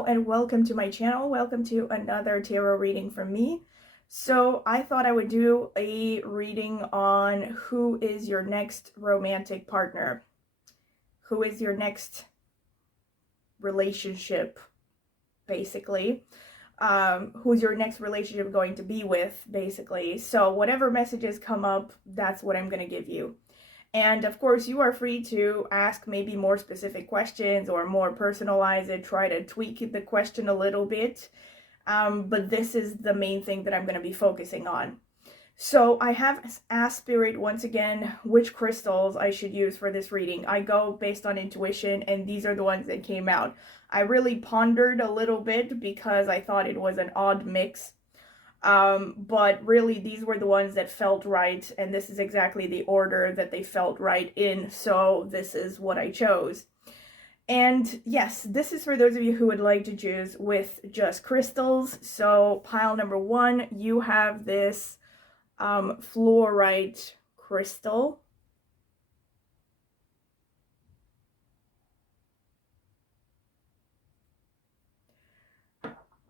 Hello and welcome to my channel. Welcome to another tarot reading from me. So I thought I would do a reading on who is your next romantic partner. Who is your next relationship, basically. Who's your next relationship going to be with, basically. So whatever messages come up, that's what I'm going to give you. And of course, you are free to ask maybe more specific questions or more personalize it, try to tweak the question a little bit. But this is the main thing that I'm going to be focusing on. So I have asked Spirit once again which crystals I should use for this reading. I go based on intuition, and these are the ones that came out. I really pondered a little bit because I thought it was an odd mix. But really these were the ones that felt right, and this is exactly the order that they felt right in, so this is what I chose. And yes, this is for those of you who would like to choose with just crystals. So pile number 1, you have this fluorite crystal.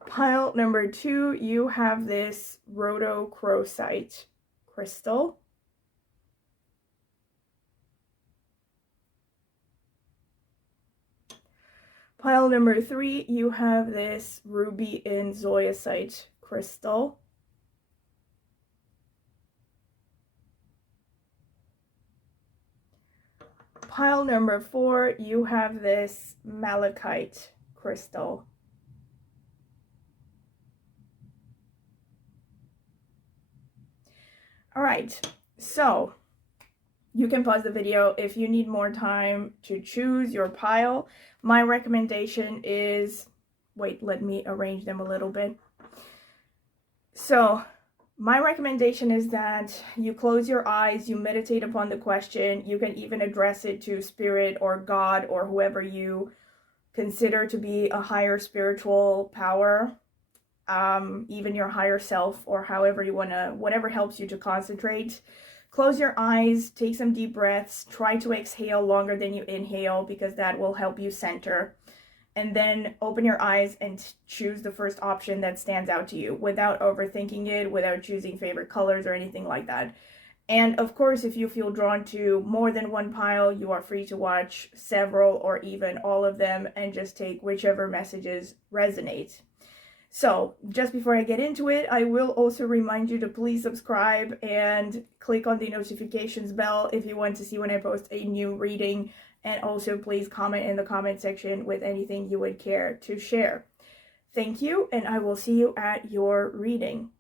Pile number 2, you have this rhodochrosite crystal. Pile number 3, you have this ruby and zoisite crystal. Pile number 4, you have this malachite crystal. All right, so you can pause the video if you need more time to choose your pile. My recommendation is, wait, let me arrange them a little bit. So my recommendation is that you close your eyes, you meditate upon the question. You can even address it to Spirit or God or whoever you consider to be a higher spiritual power. Even your higher self, or however you want to, whatever helps you to concentrate. Close your eyes, take some deep breaths, try to exhale longer than you inhale because that will help you center. And then open your eyes and choose the first option that stands out to you without overthinking it, without choosing favorite colors or anything like that. And of course, if you feel drawn to more than one pile, you are free to watch several or even all of them and just take whichever messages resonate. So just before I get into it, I will also remind you to please subscribe and click on the notifications bell if you want to see when I post a new reading. And also please comment in the comment section with anything you would care to share. Thank you, and I will see you at your reading.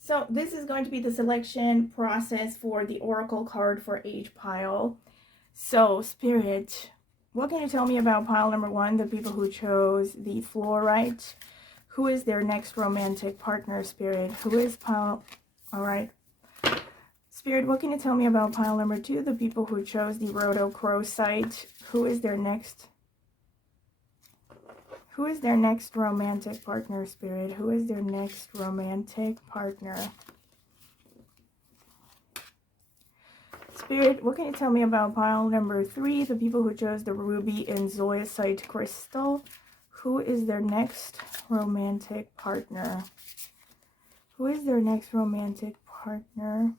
So this is going to be the selection process for the oracle card for each pile. So Spirit, what can you tell me about pile number 1, the people who chose the fluorite? Who is their next romantic partner, Spirit? Who is pile... All right. Spirit, what can you tell me about pile number 2, the people who chose the rhodochrosite? Who is their next... Who is their next romantic partner, Spirit? Who is their next romantic partner? Spirit, what can you tell me about pile number 3, the people who chose the ruby and zoisite crystal? Who is their next romantic partner? Who is their next romantic partner?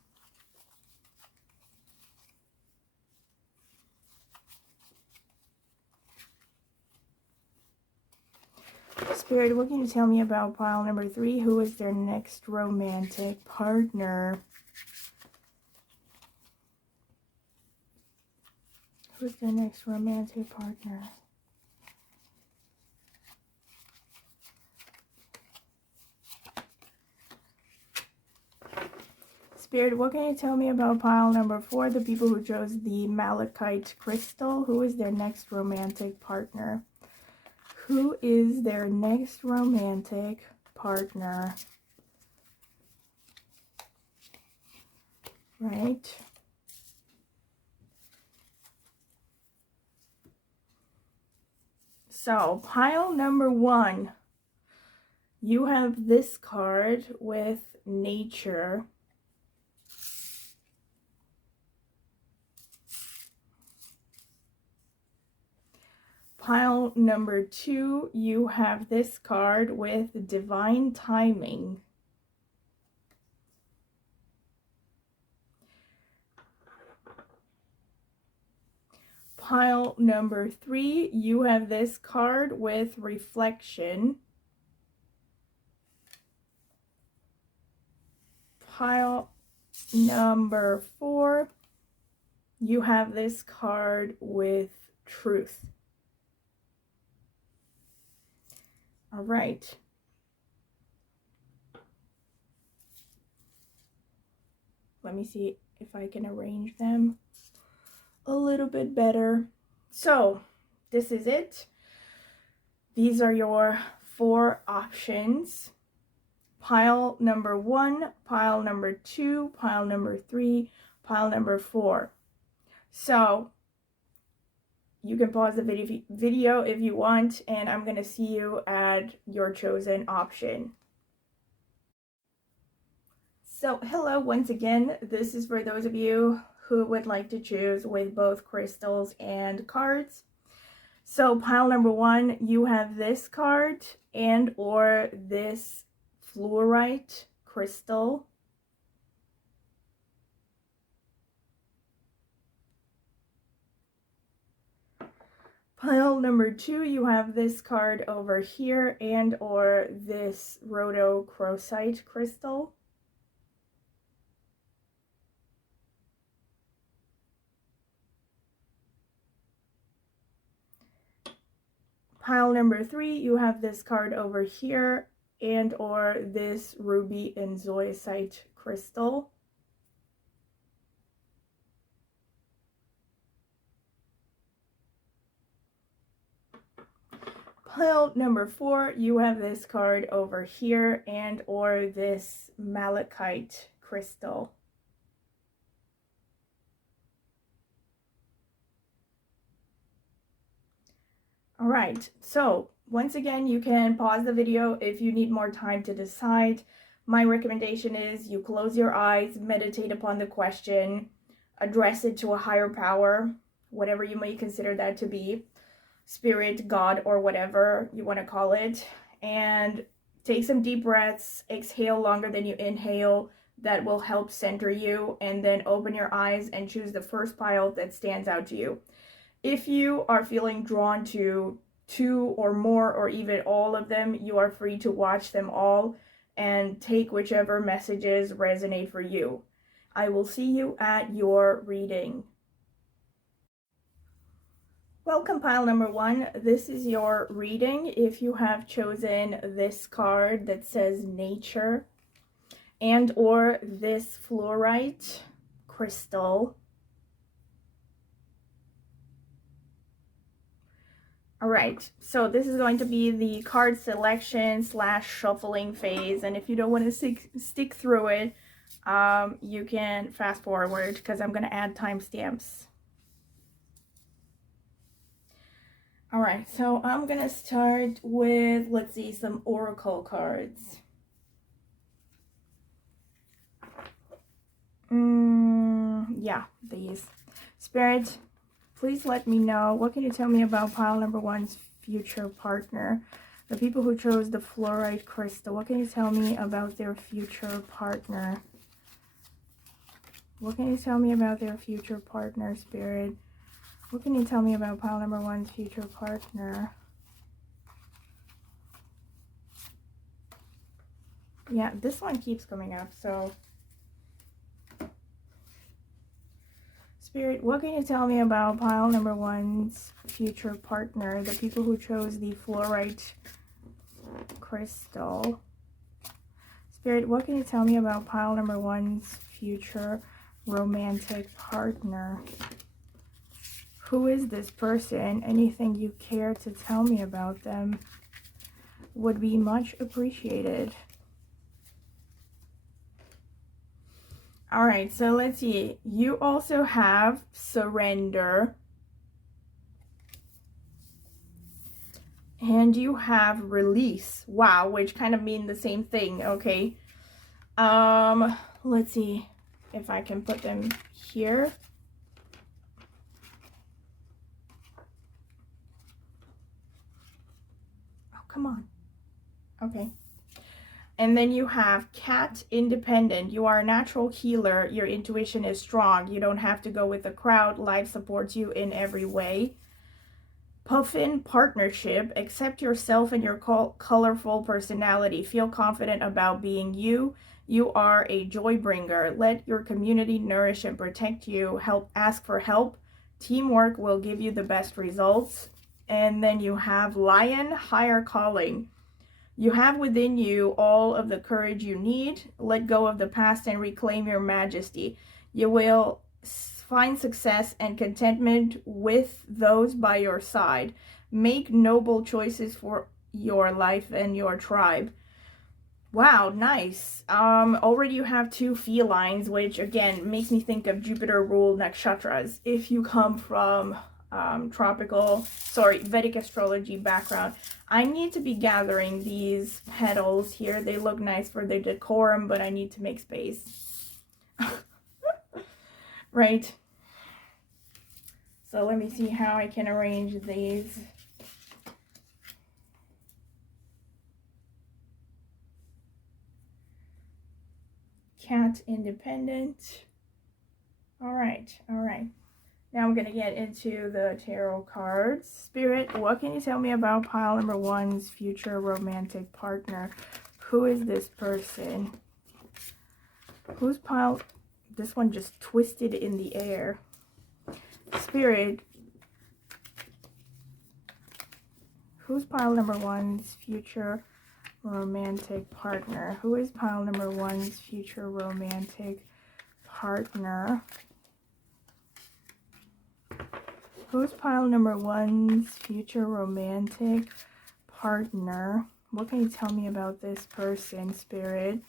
Spirit, what can you tell me about pile number 3? Who is their next romantic partner? Who's their next romantic partner? Spirit, what can you tell me about pile number 4, the people who chose the malachite crystal? Who is their next romantic partner? Who is their next romantic partner? Right. So, pile number 1, you have this card with nature. Pile number 2, you have this card with divine timing. Pile number 3, you have this card with reflection. Pile number 4, you have this card with truth. All right. Let me see if I can arrange them a little bit better. So this is it. These are your 4 options. Pile number 1, pile number 2, pile number 3, pile number 4. So you can pause the video if you want, and I'm going to see you at your chosen option. So hello once again. This is for those of you who would like to choose with both crystals and cards. So pile number 1, you have this card and or this fluorite crystal. Pile number 2, you have this card over here and or this rhodochrosite crystal. Pile number 3, you have this card over here and or this ruby and zoisite crystal. Pile number 4, you have this card over here and or this malachite crystal. All right, so once again, you can pause the video if you need more time to decide. My recommendation is you close your eyes, meditate upon the question, address it to a higher power, whatever you may consider that to be. Spirit, God, or whatever you want to call it, and take some deep breaths, exhale longer than you inhale. That will help center you, and then open your eyes and choose the first pile that stands out to you. If you are feeling drawn to 2 or more or even all of them, you are free to watch them all and take whichever messages resonate for you. I will see you at your reading. Welcome pile number 1. This is your reading. If you have chosen this card that says nature and or this fluorite crystal. All right, so this is going to be the card selection / shuffling phase, and if you don't want to stick through it, you can fast forward because I'm going to add timestamps. All right, so I'm going to start with, let's see, some oracle cards. Yeah, these. Spirit, please let me know. What can you tell me about pile number 1's future partner? The people who chose the fluorite crystal, what can you tell me about their future partner? What can you tell me about their future partner, Spirit? What can you tell me about pile number 1's future partner? Yeah, this one keeps coming up, so... Spirit, what can you tell me about pile number 1's future partner? The people who chose the fluorite crystal. Spirit, what can you tell me about pile number 1's future romantic partner? Who is this person? Anything you care to tell me about them would be much appreciated. All right, so let's see. You also have surrender. And you have release. Wow, which kind of mean the same thing, okay? Let's see if I can put them here. Come on. Okay. And then you have cat independent. You are a natural healer. Your intuition is strong. You don't have to go with the crowd. Life supports you in every way. Puffin partnership. Accept yourself and your colorful personality. Feel confident about being you. You are a joy bringer. Let your community nourish and protect you. Ask for help. Teamwork will give you the best results. And then you have lion, higher calling. You have within you all of the courage you need. Let go of the past and reclaim your majesty. You will find success and contentment with those by your side. Make noble choices for your life and your tribe. Wow, nice. Already you have 2 felines, which again makes me think of Jupiter ruled nakshatras. If you come from Vedic astrology background, I need to be gathering these petals here. They look nice for the decorum, but I need to make space. Right? So let me see how I can arrange these. Cat independent. All right. Now I'm going to get into the tarot cards. Spirit, what can you tell me about pile number 1's future romantic partner? Who is this person? Whose pile? This one just twisted in the air. Spirit, who's pile number 1's future romantic partner? Who is pile number 1's future romantic partner? Who's pile number 1's future romantic partner? What can you tell me about this person, Spirit?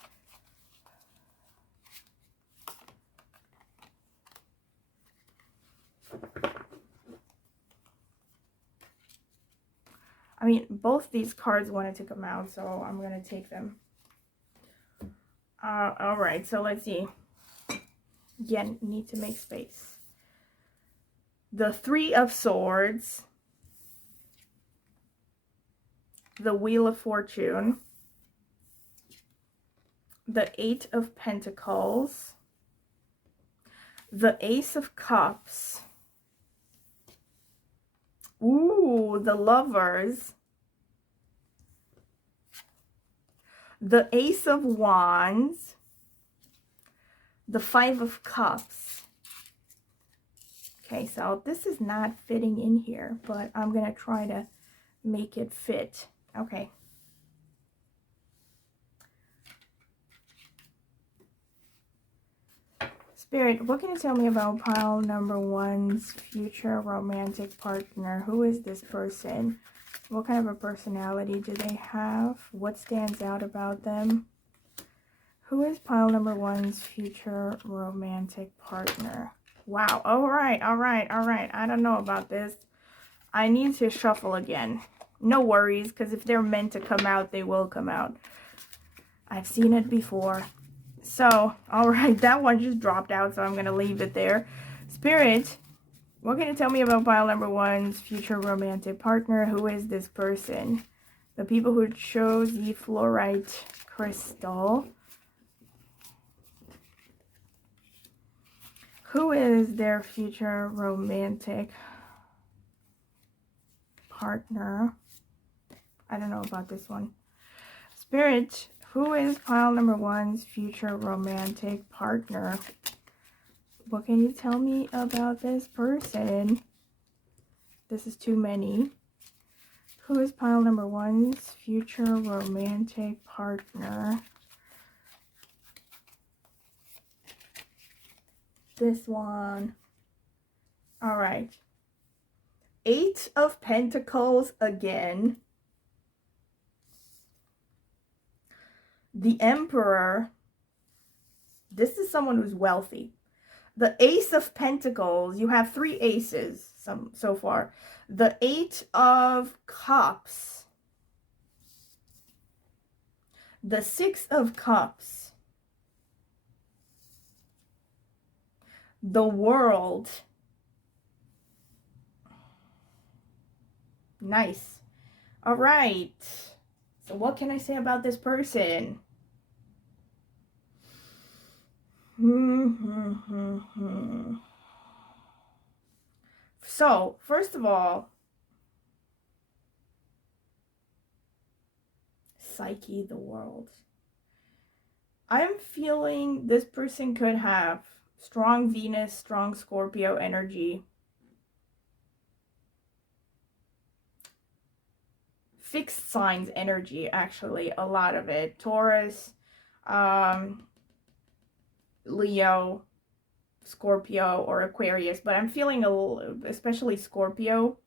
I mean, both these cards wanted to come out, so I'm going to take them. All right, so let's see. Again, need to make space. The 3 of Swords. The Wheel of Fortune. The 8 of Pentacles. The Ace of Cups. Ooh, the Lovers. The Ace of Wands. The 5 of Cups. Okay, so this is not fitting in here, but I'm going to try to make it fit. Okay. Spirit, what can you tell me about pile number 1's future romantic partner? Who is this person? What kind of a personality do they have? What stands out about them? Who is pile number 1's future romantic partner? Wow. All right. I don't know about this. I need to shuffle again. No worries, because if they're meant to come out, they will come out. I've seen it before. So, all right, that one just dropped out, so I'm going to leave it there. Spirit, what can you tell me about pile number 1's future romantic partner? Who is this person? The people who chose the fluorite crystal. Who is their future romantic partner? I don't know about this one. Spirit, who is pile number 1's future romantic partner? What can you tell me about this person? This is too many. Who is pile number 1's future romantic partner? This one. All right. 8 of Pentacles again. The Emperor. This is someone who's wealthy. The Ace of Pentacles. You have 3 aces so far. The 8 of Cups. The 6 of Cups. The World. Nice. All right. What can I say about this person? So, first of all, Psyche, the world. I'm feeling this person could have strong Venus, strong Scorpio energy. Fixed signs energy, actually, a lot of it. Taurus, Leo, Scorpio, or Aquarius, but I'm feeling especially Scorpio.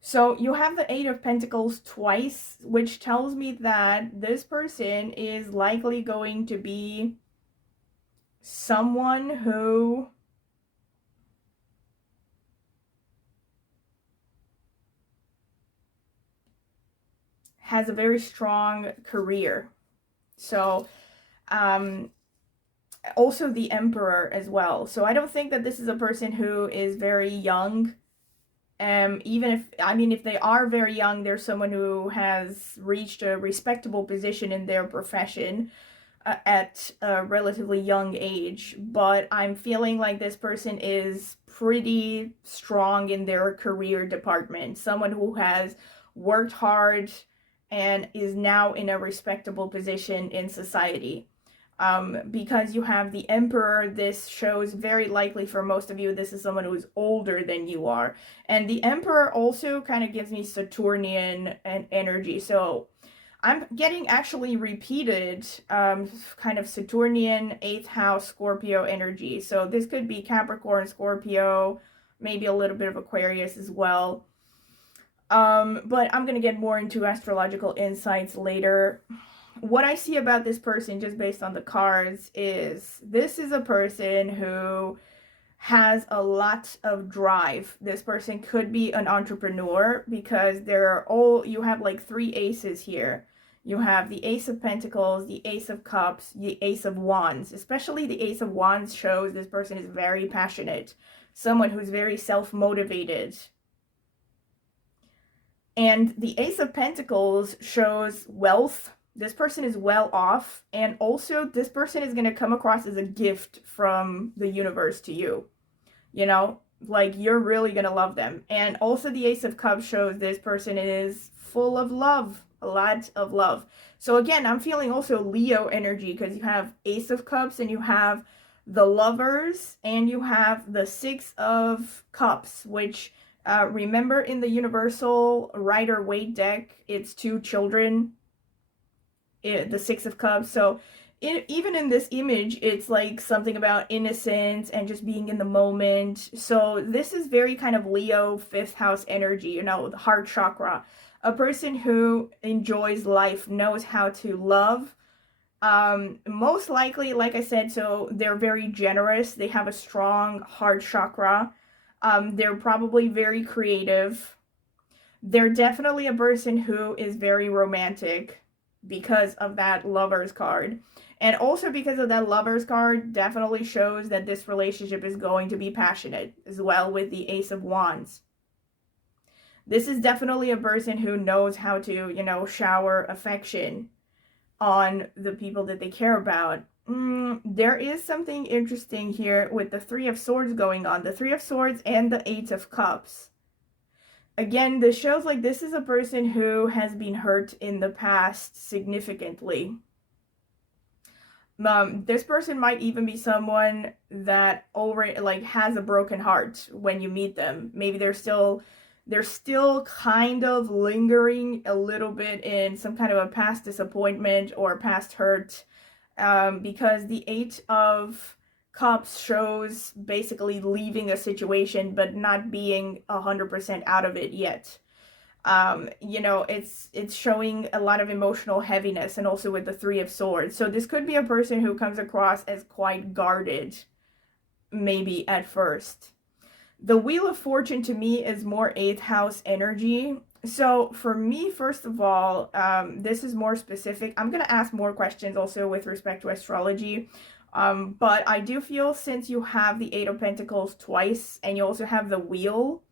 So you have the Eight of Pentacles twice, which tells me that this person is likely going to be someone who has a very strong career. So, also the Emperor as well. So I don't think that this is a person who is very young. Even if, I mean, if they are very young, they're someone who has reached a respectable position in their profession at a relatively young age. But I'm feeling like this person is pretty strong in their career department. Someone who has worked hard and is now in a respectable position in society. Because you have the Emperor, this shows very likely for most of you, this is someone who is older than you are. And the Emperor also kind of gives me Saturnian energy. So I'm getting actually repeated kind of Saturnian 8th house Scorpio energy. So this could be Capricorn, Scorpio, maybe a little bit of Aquarius as well. But I'm going to get more into astrological insights later. What I see about this person, just based on the cards, is this is a person who has a lot of drive. This person could be an entrepreneur because you have like 3 aces here. You have the Ace of Pentacles, the Ace of Cups, the Ace of Wands. Especially the Ace of Wands shows this person is very passionate, someone who's very self-motivated. And the Ace of Pentacles shows wealth. This person is well off, and also this person is going to come across as a gift from the universe to you. You know, like you're really going to love them. And also the Ace of Cups shows this person is full of love, a lot of love. So again, I'm feeling also Leo energy because you have Ace of Cups and you have the Lovers and you have the Six of Cups, which remember in the Universal Rider-Waite deck, it's 2 children, the Six of Cups. So even in this image, it's like something about innocence and just being in the moment. So this is very kind of Leo 5th house energy, you know, the heart chakra. A person who enjoys life, knows how to love. Most likely, like I said, so they're very generous. They have a strong heart chakra. They're probably very creative. They're definitely a person who is very romantic because of that Lovers card. And also because of that Lovers card definitely shows that this relationship is going to be passionate as well with the Ace of Wands. This is definitely a person who knows how to, you know, shower affection on the people that they care about. There is something interesting here with the Three of Swords going on. The Three of Swords and the Eight of Cups. Again, this shows like this is a person who has been hurt in the past significantly. This person might even be someone that already like has a broken heart when you meet them. Maybe they're still kind of lingering a little bit in some kind of a past disappointment or past hurt, because the Eight of Cups shows basically leaving a situation but not being 100% out of it yet. You know, it's showing a lot of emotional heaviness, and also with the Three of Swords. So this could be a person who comes across as quite guarded, maybe at first. The Wheel of Fortune to me is more 8th house energy. So for me, first of all, this is more specific. I'm going to ask more questions also with respect to astrology. But I do feel since you have the Eight of Pentacles twice and you also have the Wheel,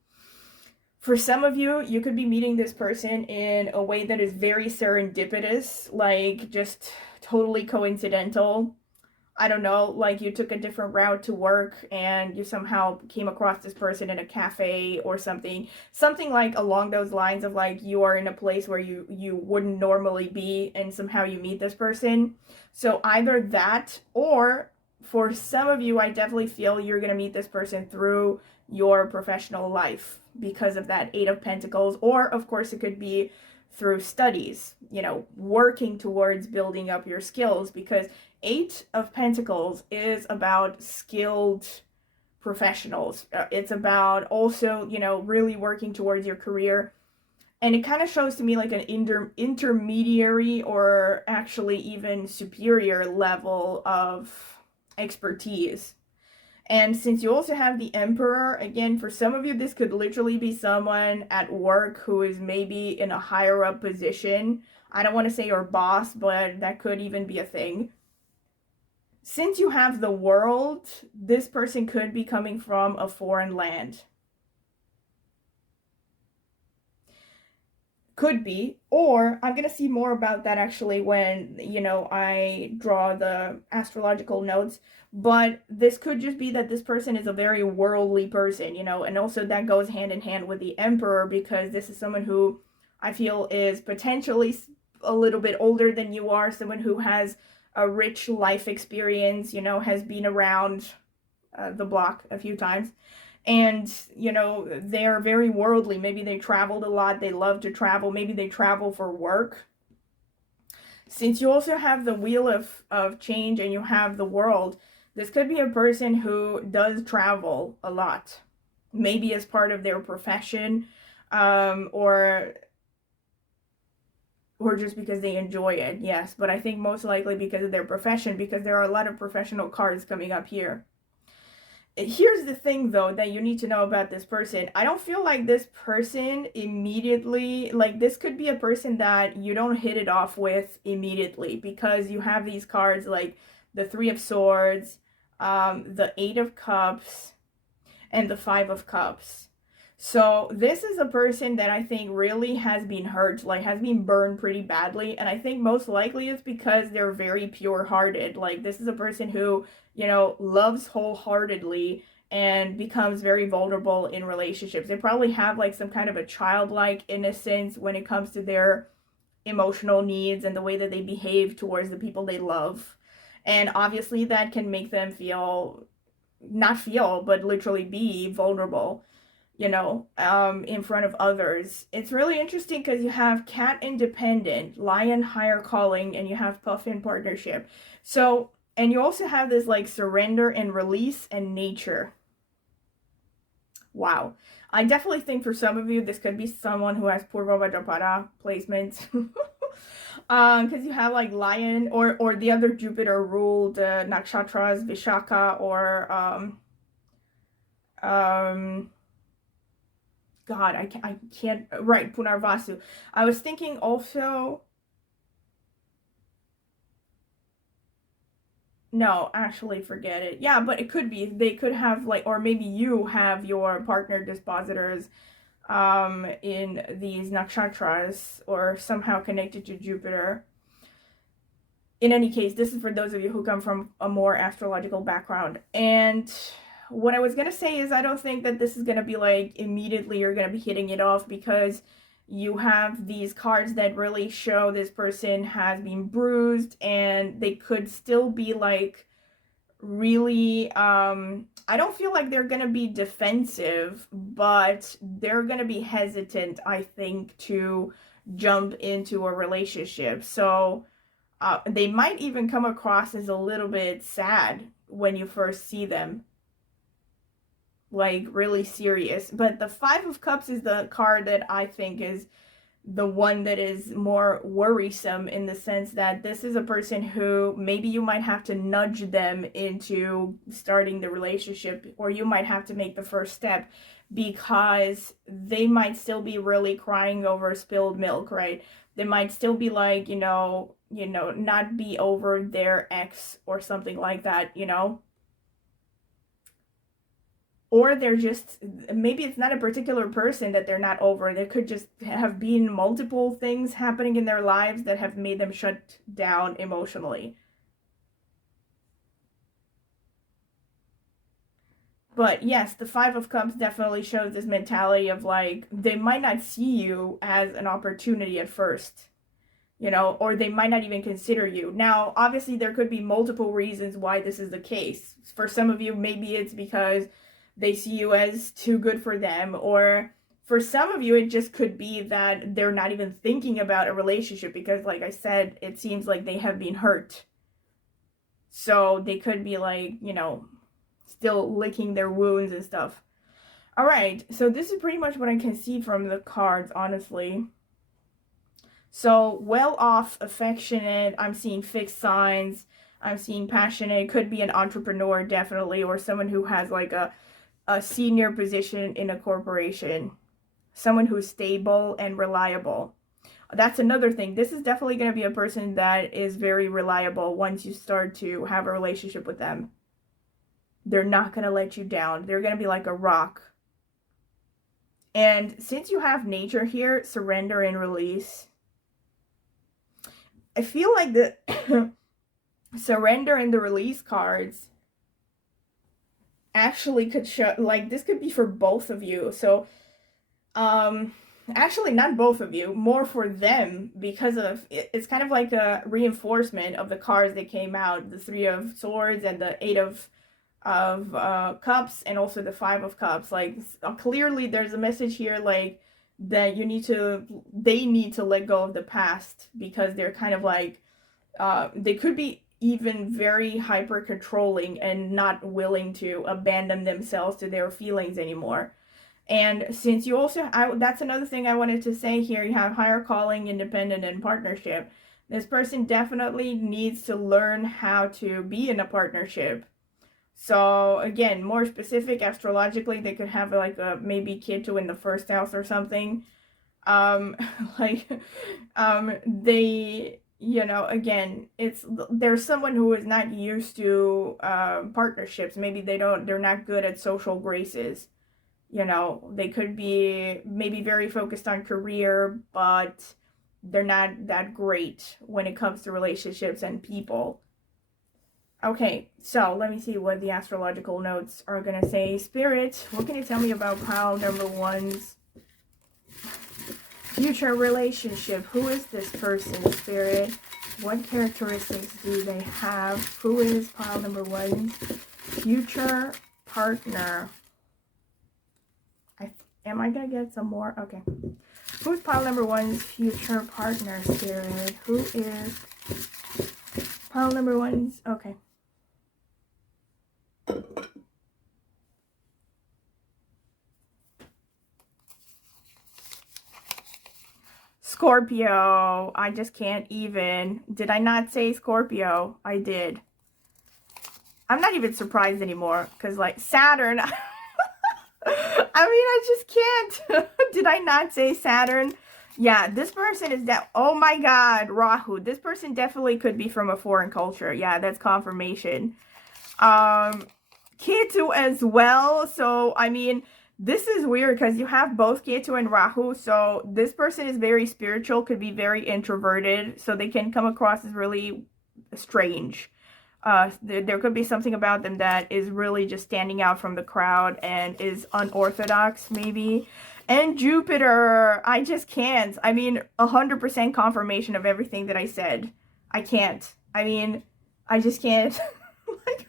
For some of you, you could be meeting this person in a way that is very serendipitous, like just totally coincidental. I don't know, like you took a different route to work and you somehow came across this person in a cafe or something. Something like along those lines of like you are in a place where you wouldn't normally be and somehow you meet this person. So either that, or for some of you, I definitely feel you're going to meet this person through your professional life because of that Eight of Pentacles. Or of course it could be through studies, you know, working towards building up your skills, because Eight of Pentacles is about skilled professionals. It's about also, you know, really working towards your career. And it kind of shows to me like an intermediary or actually even superior level of expertise. And since you also have the Emperor, again, for some of you, this could literally be someone at work who is maybe in a higher up position. I don't want to say your boss, but that could even be a thing. Since you have the World, this person could be coming from a foreign land. Could be, or I'm going to see more about that actually when, you know, I draw the astrological notes. But this could just be that this person is a very worldly person, you know, and also that goes hand in hand with the Emperor, because this is someone who I feel is potentially a little bit older than you are, someone who has a rich life experience, you know, has been around the block a few times. And, you know, they're very worldly. Maybe they traveled a lot. They love to travel. Maybe they travel for work. Since you also have the Wheel of Change and you have the World, this could be a person who does travel a lot. Maybe as part of their profession, or just because they enjoy it, yes. But I think most likely because of their profession, because there are a lot of professional cards coming up here. Here's the thing though that you need to know about this person. I don't feel like this person immediately, like this could be a person that you don't hit it off with immediately, because you have these cards like the Three of Swords, the Eight of Cups, and the Five of Cups. So this is a person that I think really has been hurt, like has been burned pretty badly. And I think most likely it's because they're very pure-hearted. Like this is a person who, you know, loves wholeheartedly and becomes very vulnerable in relationships. They probably have like some kind of a childlike innocence when it comes to their emotional needs and the way that they behave towards the people they love. And obviously that can make them not feel, but literally be vulnerable, you know, in front of others. It's really interesting because you have Cat Independent, Lion Higher Calling, and you have Puffin Partnership. So, and you also have this like Surrender and Release and Nature. Wow. I definitely think for some of you, this could be someone who has Purva Vajrapara placement. Because you have like Lion, or the other Jupiter ruled nakshatras, Vishaka, or God, I can't, right, Punarvasu. I was thinking also, no, actually forget it. Yeah, but it could be, they could have like, or maybe you have your partner dispositors in these nakshatras or somehow connected to Jupiter. In any case, this is for those of you who come from a more astrological background. And what I was going to say is I don't think that this is going to be like immediately you're going to be hitting it off, because you have these cards that really show this person has been bruised and they could still be like really, I don't feel like they're going to be defensive, but they're going to be hesitant, I think, to jump into a relationship. So they might even come across as a little bit sad when you first see them, like really serious. But the Five of Cups is the card that I think is the one that is more worrisome, in the sense that this is a person who maybe you might have to nudge them into starting the relationship, or you might have to make the first step, because they might still be really crying over spilled milk, right? They might still be like, you know, not be over their ex or something like that, you know? or they're just, maybe it's not a particular person that they're not over. There could just have been multiple things happening in their lives that have made them shut down emotionally. But yes, the Five of Cups definitely shows this mentality of like, they might not see you as an opportunity at first, you know, or they might not even consider you. Now, obviously, there could be multiple reasons why this is the case. For some of you, maybe it's because they see you as too good for them, or for some of you, it just could be that they're not even thinking about a relationship because, like I said, it seems like they have been hurt. So they could be like, you know, still licking their wounds and stuff. All right, so this is pretty much what I can see from the cards, honestly. So well off, affectionate, I'm seeing fixed signs, I'm seeing passionate, could be an entrepreneur definitely, or someone who has like a senior position in a corporation, someone who's stable and reliable. That's another thing. This is definitely going to be a person that is very reliable once you start to have a relationship with them. They're not going to let you down. They're going to be like a rock. And since you have nature here, surrender and release, I feel like the surrender and the release cards actually could show, like, this could be for both of you. So, actually not both of you, more for them, because of it's kind of like a reinforcement of the cards that came out, the Three of Swords and the Eight of Cups, and also the Five of Cups. Like, clearly there's a message here, like, that they need to let go of the past, because they're kind of like, they could be even very hyper controlling and not willing to abandon themselves to their feelings anymore. And since you also, that's another thing I wanted to say here, you have higher calling, independent, and partnership. This person definitely needs to learn how to be in a partnership. So again, more specific, astrologically, they could have like a maybe Ketu in the first house or something. Like, they, you know, again, there's someone who is not used to partnerships. Maybe they're not good at social graces. You know, they could be maybe very focused on career, but they're not that great when it comes to relationships and people. Okay, so let me see what the astrological notes are going to say. Spirit, what can you tell me about pile number one's future relationship? Who is this person, Spirit? What characteristics do they have? Who is pile number one's future partner? Am I going to get some more? Okay. Who's pile number one's future partner, Spirit? Who is pile number one's? Okay. Scorpio. I just can't even. Did I not say Scorpio? I did. I'm not even surprised anymore, because like Saturn. I mean, I just can't. Did I not say Saturn? Yeah, this person is that. Oh my God, Rahu. This person definitely could be from a foreign culture. Yeah, that's confirmation. Ketu as well. So, I mean, this is weird because you have both Ketu and Rahu. So, this person is very spiritual, could be very introverted. So, they can come across as really strange. There could be something about them that is really just standing out from the crowd and is unorthodox, maybe. And Jupiter, I just can't. I mean, 100% confirmation of everything that I said. I can't. I mean, I just can't. Like,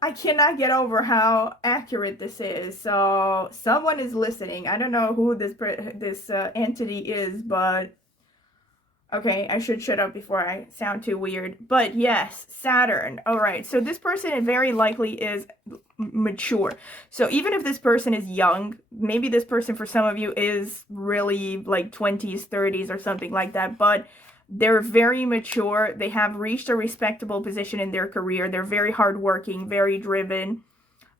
I cannot get over how accurate this is. So, someone is listening. I don't know who this entity is, but okay, I should shut up before I sound too weird. But yes, Saturn. All right, so this person very likely is mature. So even if this person is young, maybe this person for some of you is really like 20s, 30s or something like that, but they're very mature. They have reached a respectable position in their career. They're very hardworking, very driven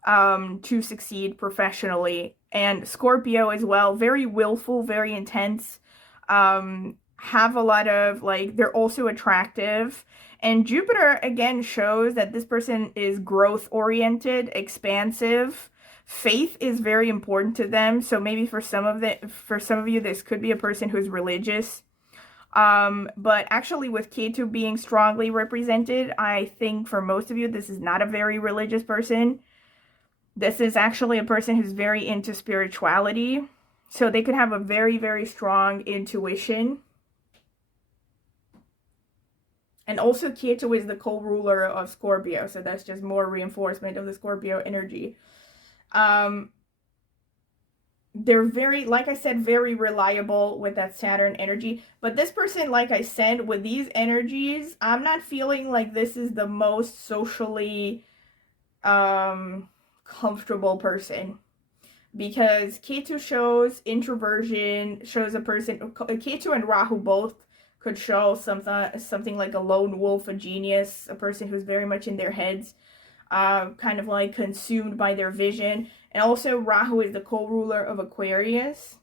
to succeed professionally. And Scorpio as well, very willful, very intense. Have a lot of, like, they're also attractive. And Jupiter, again, shows that this person is growth-oriented, expansive, Faith is very important to them. So maybe for some of you, this could be a person who's religious. But actually with Ketu being strongly represented, I think for most of you, this is not a very religious person. This is actually a person who's very into spirituality. So they could have a very, very strong intuition. And also Ketu is the co-ruler of Scorpio. So that's just more reinforcement of the Scorpio energy. They're very, like I said, very reliable with that Saturn energy. But this person, like I said, with these energies, I'm not feeling like this is the most socially comfortable person. Because Ketu shows introversion, shows a person, Ketu and Rahu both could show something like a lone wolf, a genius, a person who's very much in their heads, kind of like consumed by their vision. And also Rahu is the co-ruler of Aquarius.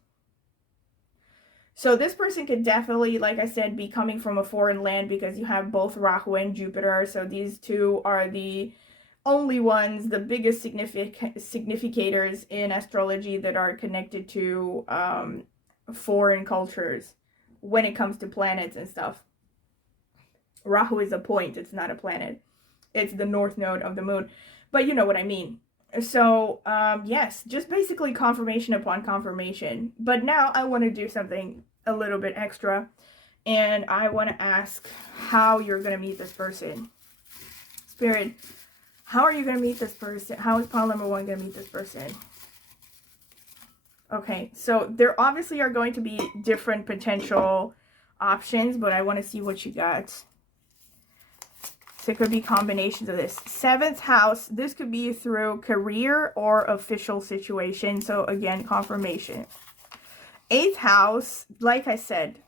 So this person could definitely, like I said, be coming from a foreign land because you have both Rahu and Jupiter. So these two are the only ones, the biggest significators in astrology that are connected to foreign cultures when it comes to planets and stuff. Rahu is a point, it's not a planet. It's the north node of the moon. But you know what I mean. So, yes, just basically confirmation upon confirmation. But now I want to do something a little bit extra. And I want to ask how you're going to meet this person. Spirit, how are you going to meet this person? How is pile number 1 going to meet this person? Okay, so there obviously are going to be different potential options, but I want to see what you got. So it could be combinations of this. 7th house, this could be through career or official situation. So again, confirmation. 8th house, like I said,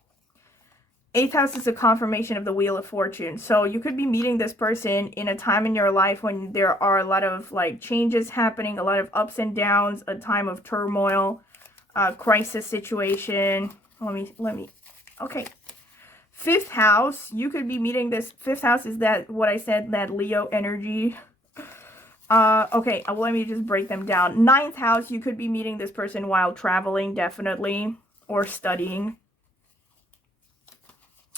8th house is a confirmation of the Wheel of Fortune. So you could be meeting this person in a time in your life when there are a lot of like changes happening, a lot of ups and downs, a time of turmoil, crisis situation. Let me, okay. 5th house, you could be meeting this. 5th house is that, what I said, that Leo energy. Okay, let me just break them down. 9th house, you could be meeting this person while traveling, definitely, or studying.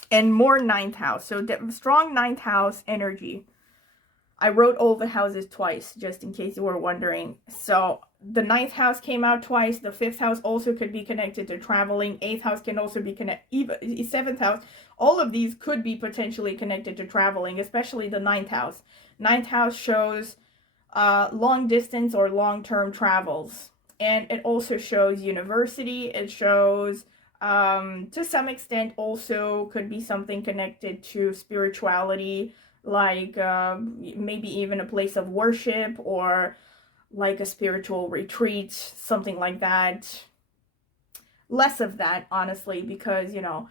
And more 9th house, so strong 9th house energy. I wrote all the houses twice, just in case you were wondering. So the 9th house came out twice. The 5th house also could be connected to traveling. 8th house can also be connected. Even 7th house, all of these could be potentially connected to traveling, especially the 9th house. 9th house shows long distance or long-term travels. And it also shows university. It shows, to some extent, also could be something connected to spirituality, like maybe even a place of worship or like a spiritual retreat, something like that. Less of that, honestly, because, you know,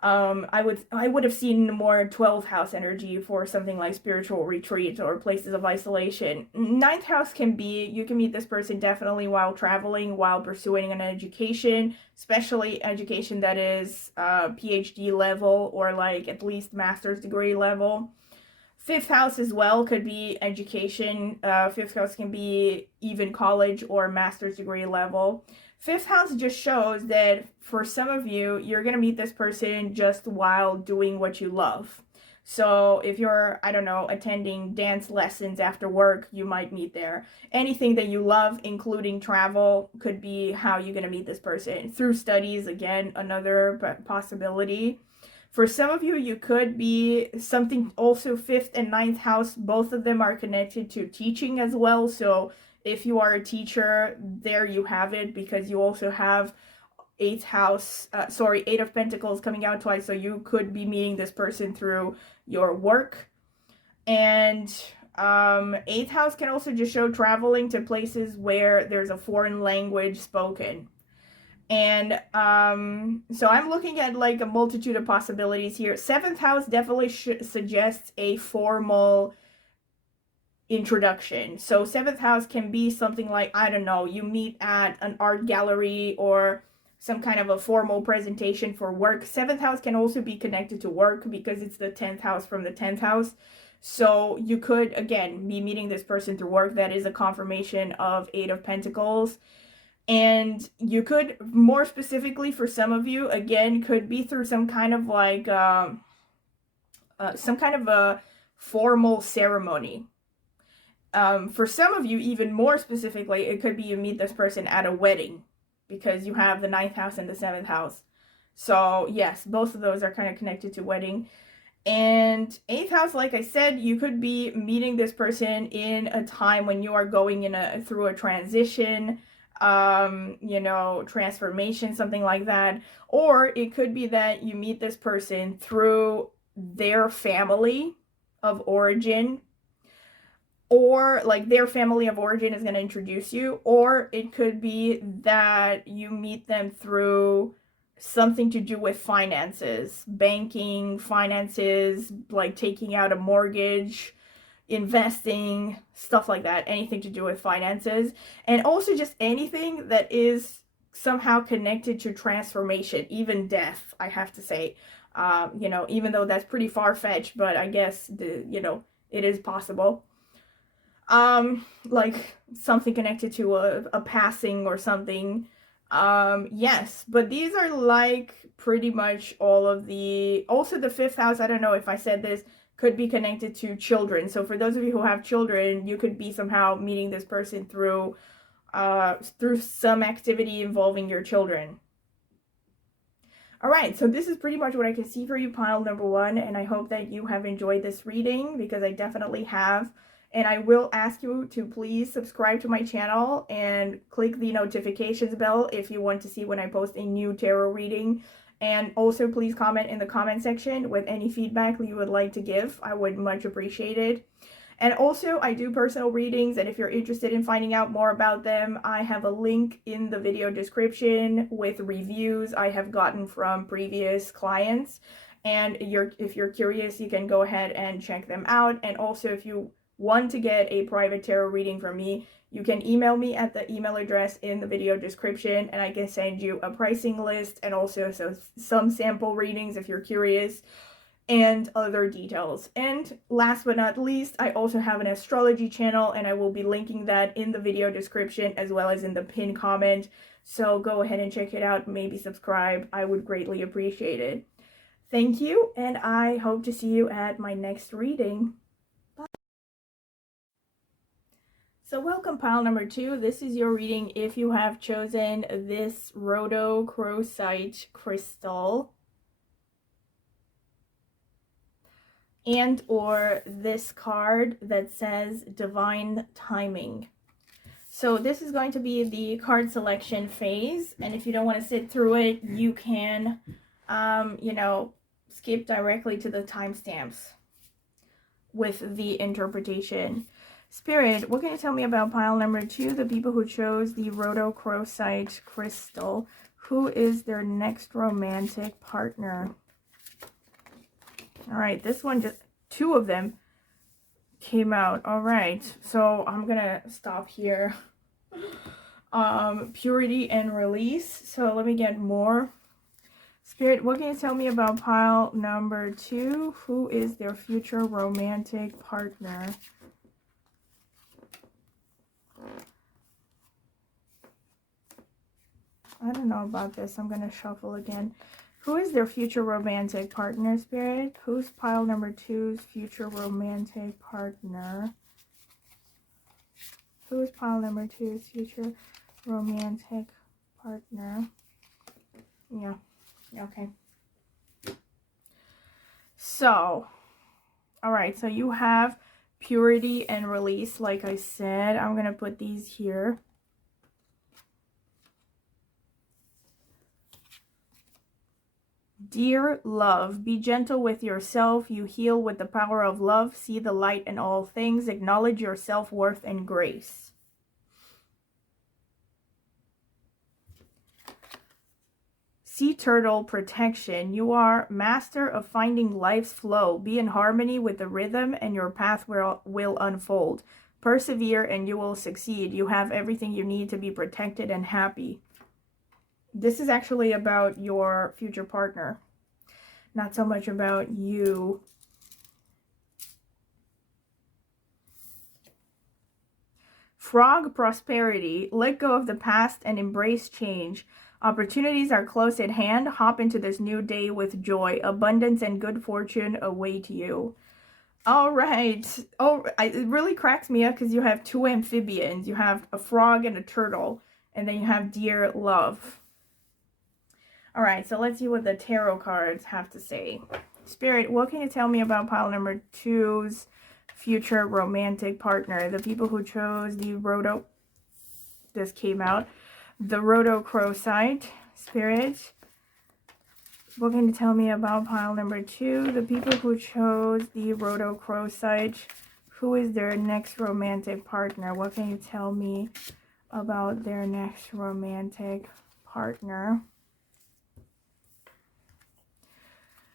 I would have seen more 12th house energy for something like spiritual retreat or places of isolation. 9th house can be, you can meet this person definitely while traveling, while pursuing an education, especially education that is PhD level or like at least master's degree level. 5th house as well could be education. 5th house can be even college or master's degree level. 5th house just shows that for some of you, you're going to meet this person just while doing what you love. So if you're, I don't know, attending dance lessons after work, you might meet there. Anything that you love, including travel, could be how you're going to meet this person. Through studies, again, another possibility. For some of you, you could be something also 5th and 9th house. Both of them are connected to teaching as well. So if you are a teacher, there you have it, because you also have 8th house, 8 of Pentacles coming out twice. So you could be meeting this person through your work. And 8th house can also just show traveling to places where there's a foreign language spoken. And so I'm looking at like a multitude of possibilities here. 7th house definitely suggests a formal introduction. So 7th house can be something like, I don't know, you meet at an art gallery or some kind of a formal presentation for work. 7th house can also be connected to work because it's the 10th house from the 10th house. So you could, again, be meeting this person through work. That is a confirmation of Eight of Pentacles. And you could, more specifically for some of you, again, could be through some kind of like, some kind of a formal ceremony. For some of you, even more specifically, it could be you meet this person at a wedding, because you have the 9th house and the 7th house. So yes, both of those are kind of connected to wedding. And 8th house, like I said, you could be meeting this person in a time when you are going through a transition, you know, transformation, something like that. Or it could be that you meet this person through their family of origin, or like their family of origin is going to introduce you, or it could be that you meet them through something to do with finances, banking, finances, like taking out a mortgage, investing, stuff like that, anything to do with finances, and also just anything that is somehow connected to transformation, even death, I have to say. You know, even though that's pretty far-fetched, but I guess you know, it is possible. Like something connected to a passing or something. Yes, but these are like pretty much all of the, also the 5th house, I don't know if I said this, could be connected to children. So for those of you who have children, you could be somehow meeting this person through some activity involving your children. All right, so this is pretty much what I can see for you, pile number 1, and I hope that you have enjoyed this reading, because I definitely have. And I will ask you to please subscribe to my channel and click the notifications bell if you want to see when I post a new tarot reading. And also please comment in the comment section with any feedback you would like to give. I would much appreciate it. And also, I do personal readings, and if you're interested in finding out more about them, I have a link in the video description with reviews I have gotten from previous clients. And if you're curious, you can go ahead and check them out. And also, if you want to get a private tarot reading from me, you can email me at the email address in the video description, and I can send you a pricing list and also some sample readings if you're curious, and other details. And last but not least, I also have an astrology channel, and I will be linking that in the video description as well as in the pinned comment. So go ahead and check it out, maybe subscribe. I would greatly appreciate it. Thank you, and I hope to see you at my next reading. Bye. So welcome, pile number 2. This is your reading if you have chosen this rhodochrosite crystal, and or this card that says Divine Timing. So this is going to be the card selection phase, and if you don't want to sit through it, you can, you know, skip directly to the timestamps with the interpretation. Spirit, what can you tell me about pile number 2, the people who chose the rhodochrosite crystal? Who is their next romantic partner? All right, this one, just 2 of them came out. All right, so I'm gonna stop here. Purity and release. So let me get more. Spirit, what can you tell me about pile number 2? Who is their future romantic partner? I don't know about this. I'm gonna shuffle again. Who is their future romantic partner, Spirit? Who's pile number 2's future romantic partner? Who is pile number 2's future romantic partner? Yeah. Okay. So, all right. So you have purity and release, like I said. I'm going to put these here. Dear love, be gentle with yourself. You heal with the power of love. See the light in all things. Acknowledge your self-worth and grace. Sea turtle protection. You are master of finding life's flow. Be in harmony with the rhythm and your path will unfold. Persevere and you will succeed. You have everything you need to be protected and happy. This is actually about your future partner, not so much about you. Frog prosperity. Let go of the past and embrace change. Opportunities are close at hand. Hop into this new day with joy. Abundance and good fortune await you. All right. Oh, it really cracks me up because you have two amphibians. You have a frog and a turtle. And then you have dear love. All right, so let's see what the tarot cards have to say. Spirit, what can you tell me about pile number 2's future romantic partner? The people who chose the Roto... This came out. The Rhodochrosite. Spirit, what can you tell me about pile number 2? The people who chose the Rhodochrosite. Who is their next romantic partner? What can you tell me about their next romantic partner?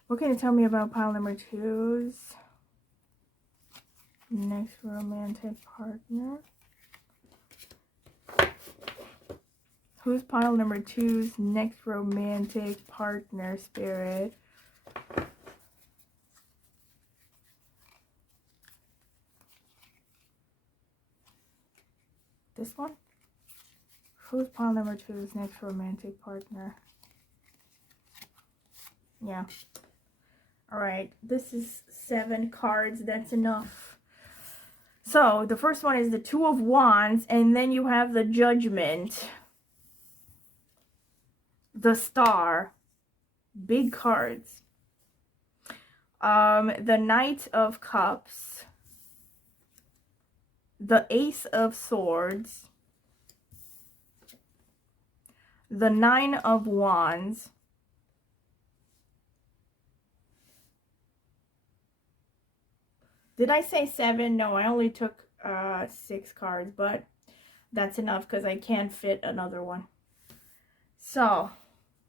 What can you tell me about pile number 2's next romantic partner? Who's pile number 2's next romantic partner, Spirit? This one? Who's pile number 2's next romantic partner? Yeah. Alright, this is 7 cards. That's enough. So, the first one is the Two of Wands, and then you have the Judgment. The Star. Big cards. The Knight of Cups. The Ace of Swords. The Nine of Wands. Did I say 7? No, I only took 6 cards, but that's enough because I can't fit another one. So,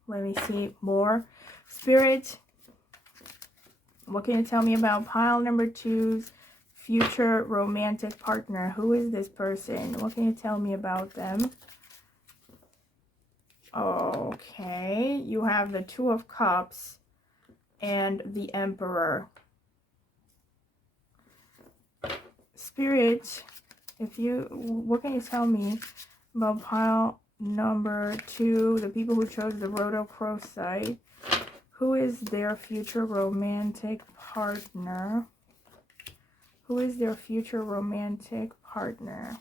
let me see more. Spirit, what can you tell me about pile number 2's future romantic partner? Who is this person? What can you tell me about them? Okay, you have the Two of Cups and the Emperor. Spirit, what can you tell me about pile number 2, the people who chose the Rhodochrosite? Who is their future romantic partner? Who is their future romantic partner?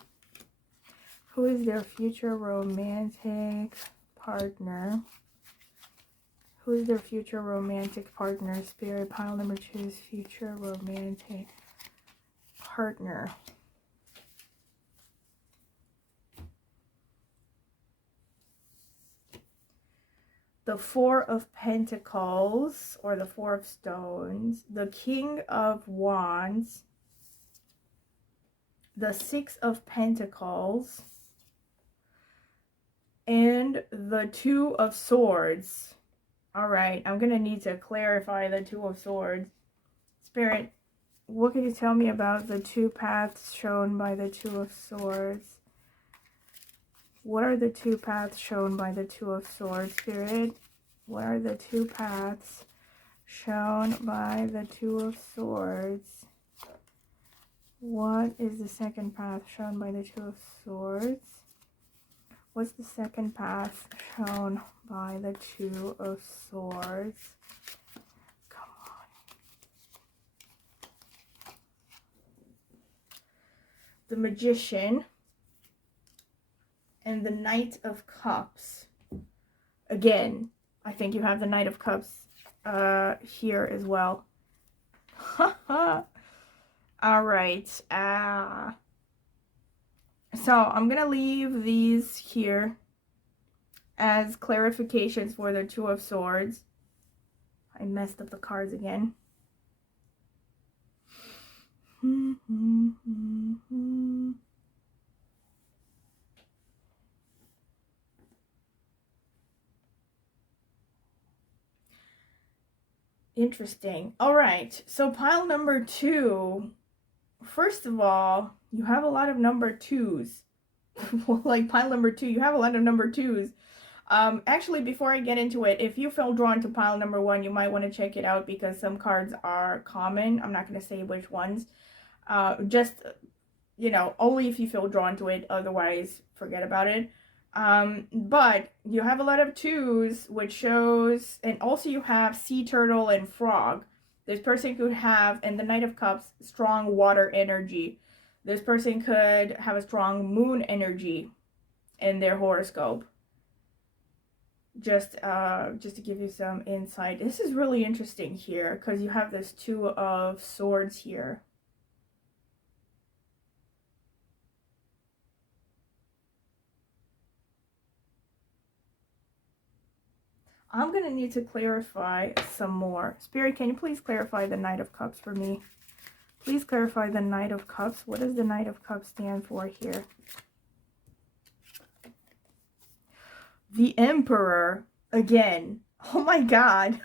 Who is their future romantic partner? Who is their future romantic partner? Spirit, pile number 2's future romantic partner. The Four of Pentacles, or the Four of Stones, the King of Wands, the Six of Pentacles, and the Two of Swords. All right, I'm going to need to clarify the Two of Swords. Spirit, what can you tell me about the 2 paths shown by the Two of Swords? What are the 2 paths shown by the Two of Swords, Spirit? What are the 2 paths shown by the Two of Swords? What is the second path shown by the Two of Swords? What's the second path shown by the Two of Swords? Come on. The Magician and the Knight of Cups. Again, I think you have the Knight of Cups here as well. All right. So I'm going to leave these here as clarifications for the Two of Swords. I messed up the cards again. Interesting. All right. So pile number 2. First of all, you have a lot of number 2s. Like pile number 2, you have a lot of number 2s. Actually, before I get into it, if you feel drawn to pile number 1, you might want to check it out because some cards are common. I'm not going to say which ones. Just you know, only if you feel drawn to it, otherwise forget about it. But you have a lot of twos, which shows, and also you have sea turtle and frog. This person could have, in the Knight of Cups, strong water energy. This person could have a strong moon energy in their horoscope. Just to give you some insight. This is really interesting here because you have this Two of Swords here. I'm going to need to clarify some more. Spirit, can you please clarify the Knight of Cups for me? Please clarify the Knight of Cups. What does the Knight of Cups stand for here? The Emperor, again. Oh my god.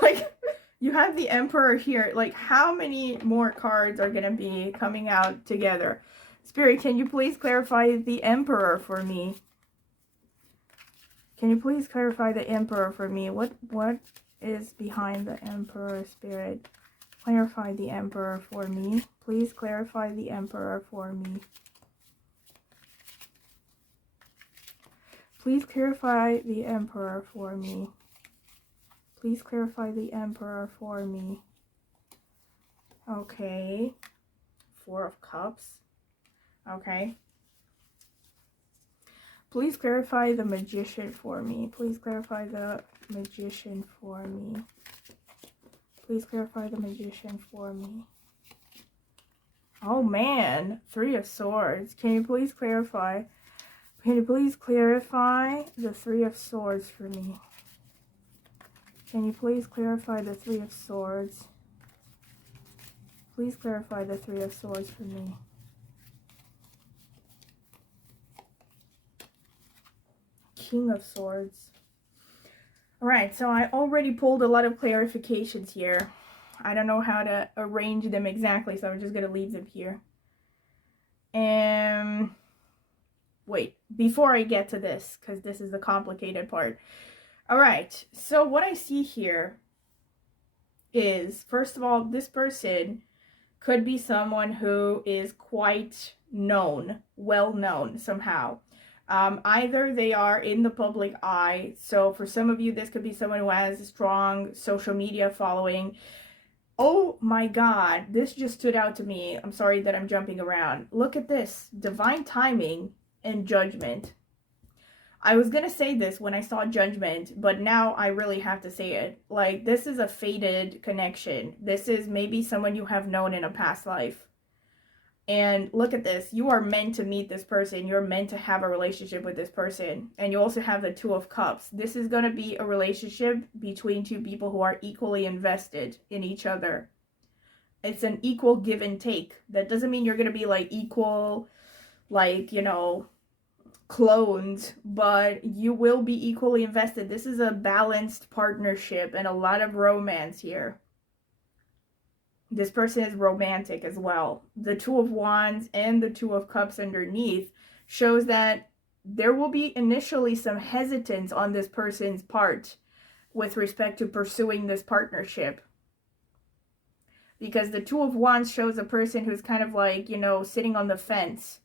Like, you have the Emperor here. Like, how many more cards are going to be coming out together? Spirit, can you please clarify the Emperor for me? Can you please clarify the Emperor for me? What is behind the Emperor, Spirit? Clarify the Emperor for me. Please clarify the Emperor for me. Please clarify the Emperor for me. Please clarify the Emperor for me. Okay. Four of Cups. Okay. Please clarify the Magician for me. Please clarify the Magician for me. Please clarify the Magician for me. Oh man, Three of Swords. Can you please clarify? Can you please clarify the Three of Swords for me? Can you please clarify the Three of Swords? Please clarify the Three of Swords for me. King of Swords. Alright, so I already pulled a lot of clarifications here. I don't know how to arrange them exactly, so I'm just going to leave them here. And wait, before I get to this, because this is the complicated part. Alright, so what I see here is, first of all, this person could be someone who is quite known, well known somehow. Either they are in the public eye, so for some of you, this could be someone who has a strong social media following. Oh my god, this just stood out to me. I'm sorry that I'm jumping around. Look at this. Divine timing and judgment. I was gonna say this when I saw judgment, but now I really have to say it. Like, this is a fated connection. This is maybe someone you have known in a past life. And look at this. You are meant to meet this person. You're meant to have a relationship with this person. And you also have the Two of Cups. This is going to be a relationship between two people who are equally invested in each other. It's an equal give and take. That doesn't mean you're going to be like equal, like, you know, clones, but you will be equally invested. This is a balanced partnership and a lot of romance here. This person is romantic as well. The Two of Wands and the Two of Cups underneath shows that there will be initially some hesitance on this person's part with respect to pursuing this partnership. Because the Two of Wands shows a person who's kind of like, you know, sitting on the fence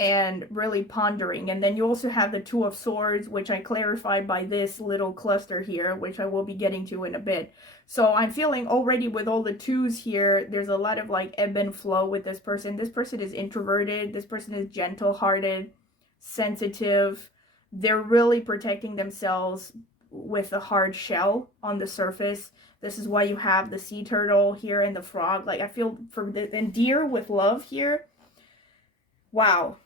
and really pondering. And then you also have the Two of Swords, which I clarified by this little cluster here, which I will be getting to in a bit. So I'm feeling already with all the twos here, there's a lot of like ebb and flow with this person. This person is introverted. This person is gentle-hearted, sensitive. They're really protecting themselves with a hard shell on the surface. This is why you have the sea turtle here and the frog. Like, I feel for the, and deer with love here. Wow.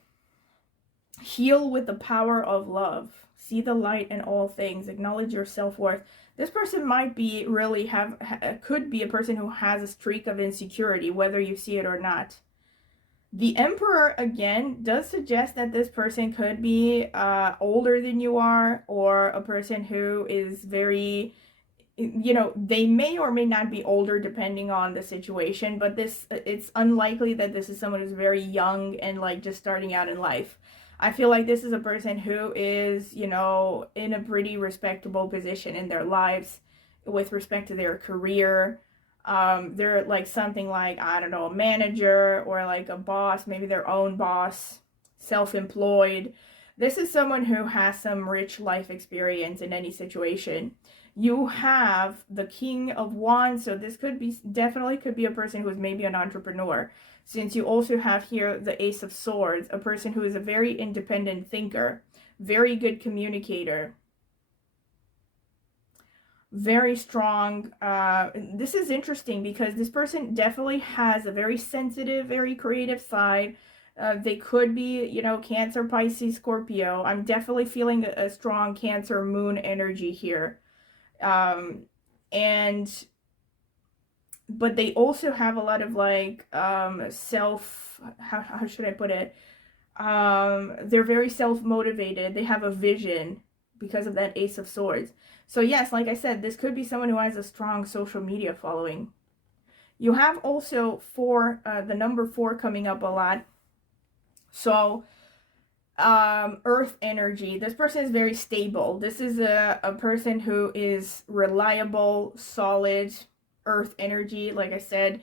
Heal with the power of love. See the light in all things. Acknowledge your self-worth. This person might be really could be a person who has a streak of insecurity, whether you see it or not. The Emperor, again, does suggest that this person could be older than you are, or a person who is very, you know, they may or may not be older depending on the situation, but it's unlikely that this is someone who's very young and like just starting out in life. I feel like this is a person who is, you know, in a pretty respectable position in their lives with respect to their career. They're like something like, I don't know, a manager or like a boss, maybe their own boss, self-employed. This is someone who has some rich life experience in any situation. You have the King of Wands, so this could be, definitely could be a person who is maybe an entrepreneur, since you also have here the Ace of Swords, a person who is a very independent thinker, very good communicator, very strong. This is interesting because this person definitely has a very sensitive, very creative side. They could be, you know, Cancer, Pisces, Scorpio. I'm definitely feeling a strong Cancer moon energy here. And but they also have a lot of like self, how should I put it? They're very self-motivated. They have a vision because of that Ace of Swords. So yes, like I said, this could be someone who has a strong social media following. You have also the number 4 coming up a lot. So earth energy. This person is very stable. This is a person who is reliable, solid, earth energy, like I said.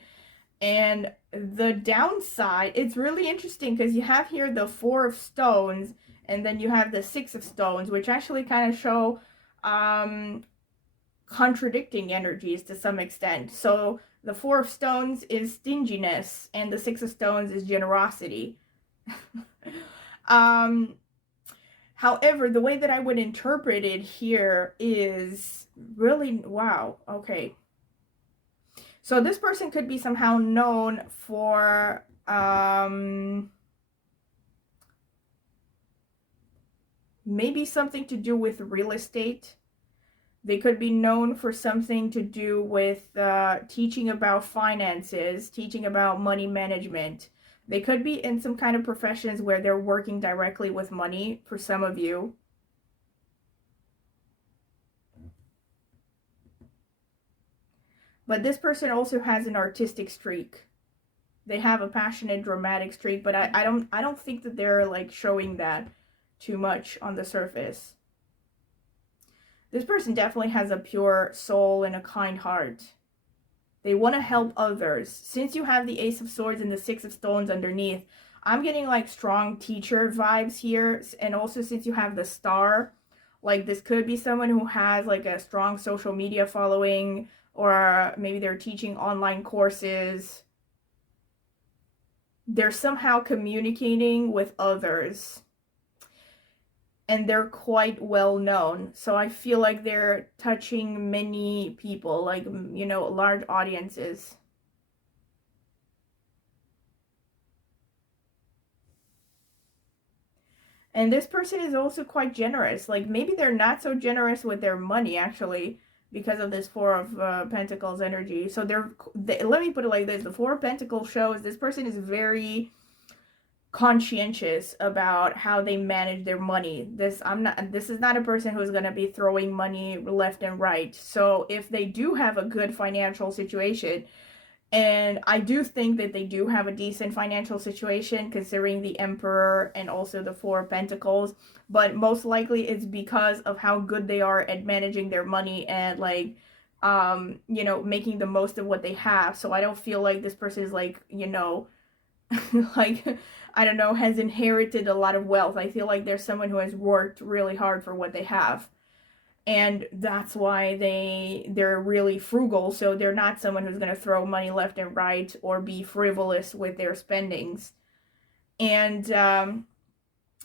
And the downside, it's really interesting because you have here the 4 of stones and then you have the 6 of stones, which actually kind of show contradicting energies to some extent. So the 4 of stones is stinginess and the 6 of stones is generosity. However, the way that I would interpret it here is really, wow, okay. So this person could be somehow known for maybe something to do with real estate. They could be known for something to do with teaching about finances, teaching about money management. They could be in some kind of professions where they're working directly with money for some of you. But this person also has an artistic streak. They have a passionate, dramatic streak, but I don't think that they're like showing that too much on the surface. This person definitely has a pure soul and a kind heart. They want to help others. Since you have the Ace of Swords and the 6 of Stones underneath, I'm getting like strong teacher vibes here. And also since you have the Star, like this could be someone who has like a strong social media following, or maybe they're teaching online courses. They're somehow communicating with others. And they're quite well known. So I feel like they're touching many people, like, you know, large audiences. And this person is also quite generous. Like maybe they're not so generous with their money actually because of this 4 of Pentacles energy. So let me put it like this. The 4 of Pentacles shows this person is very conscientious about how they manage their money. This is not a person who's going to be throwing money left and right. So if they do have a good financial situation, and I do think that they do have a decent financial situation considering the Emperor and also the 4 of Pentacles, but most likely it's because of how good they are at managing their money and like you know, making the most of what they have. So I don't feel like this person is like, you know, like, I don't know, has inherited a lot of wealth. I feel like there's someone who has worked really hard for what they have. And that's why they're really frugal. So they're not someone who's going to throw money left and right or be frivolous with their spendings. And,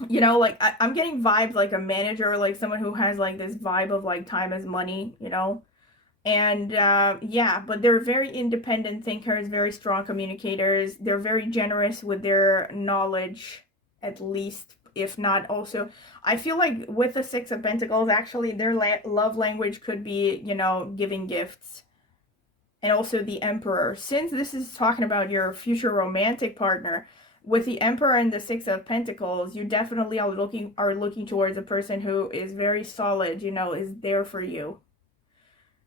you know, like, I'm getting vibes like a manager, like someone who has like this vibe of like time is money, you know? And yeah, but they're very independent thinkers, very strong communicators. They're very generous with their knowledge, at least, if not also. I feel like with the 6 of Pentacles, actually, their love language could be, you know, giving gifts. And also the Emperor. Since this is talking about your future romantic partner, with the Emperor and the 6 of Pentacles, you definitely are looking towards a person who is very solid, you know, is there for you,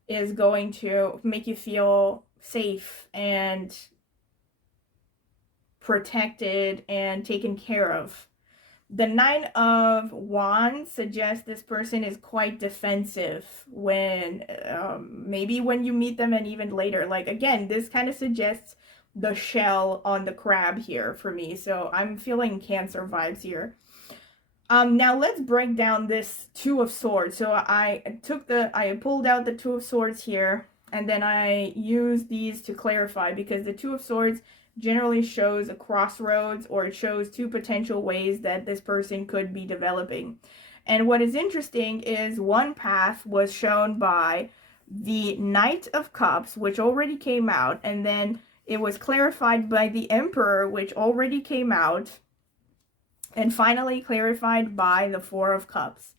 is going to make you feel safe and protected and taken care of. The Nine of Wands suggests this person is quite defensive when, maybe when you meet them and even later. Like, again, this kind of suggests the shell on the crab here for me. So I'm feeling Cancer vibes here. Now let's break down this Two of Swords. So I pulled out the Two of Swords here, and then I used these to clarify, because the Two of Swords generally shows a crossroads, or it shows two potential ways that this person could be developing. And what is interesting is one path was shown by the Knight of Cups, which already came out, and then it was clarified by the Emperor, which already came out, and finally clarified by the Four of Cups.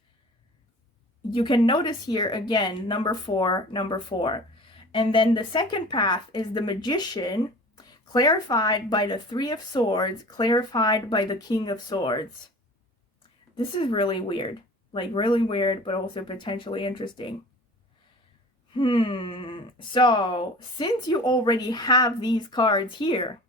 You can notice here again, number 4, number 4. And then the second path is the Magician, clarified by the Three of Swords, clarified by the King of Swords. This is really weird. Like, really weird, but also potentially interesting. So, since you already have these cards here,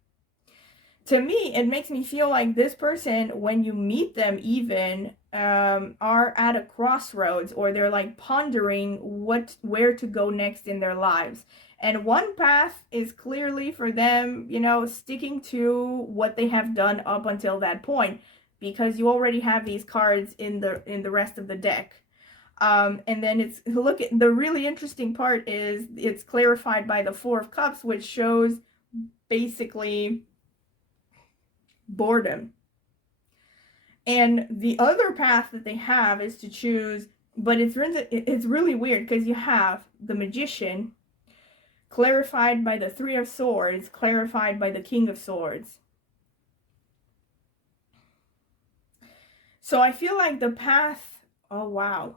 to me, it makes me feel like this person, when you meet them even, are at a crossroads, or they're like pondering where to go next in their lives. And one path is clearly for them, you know, sticking to what they have done up until that point, because you already have these cards in the rest of the deck. And then the really interesting part is it's clarified by the Four of Cups, which shows basically boredom. And the other path that they have is to choose, but it's really weird, because you have the Magician clarified by the Three of Swords, clarified by the King of Swords. So I feel like the path, oh wow.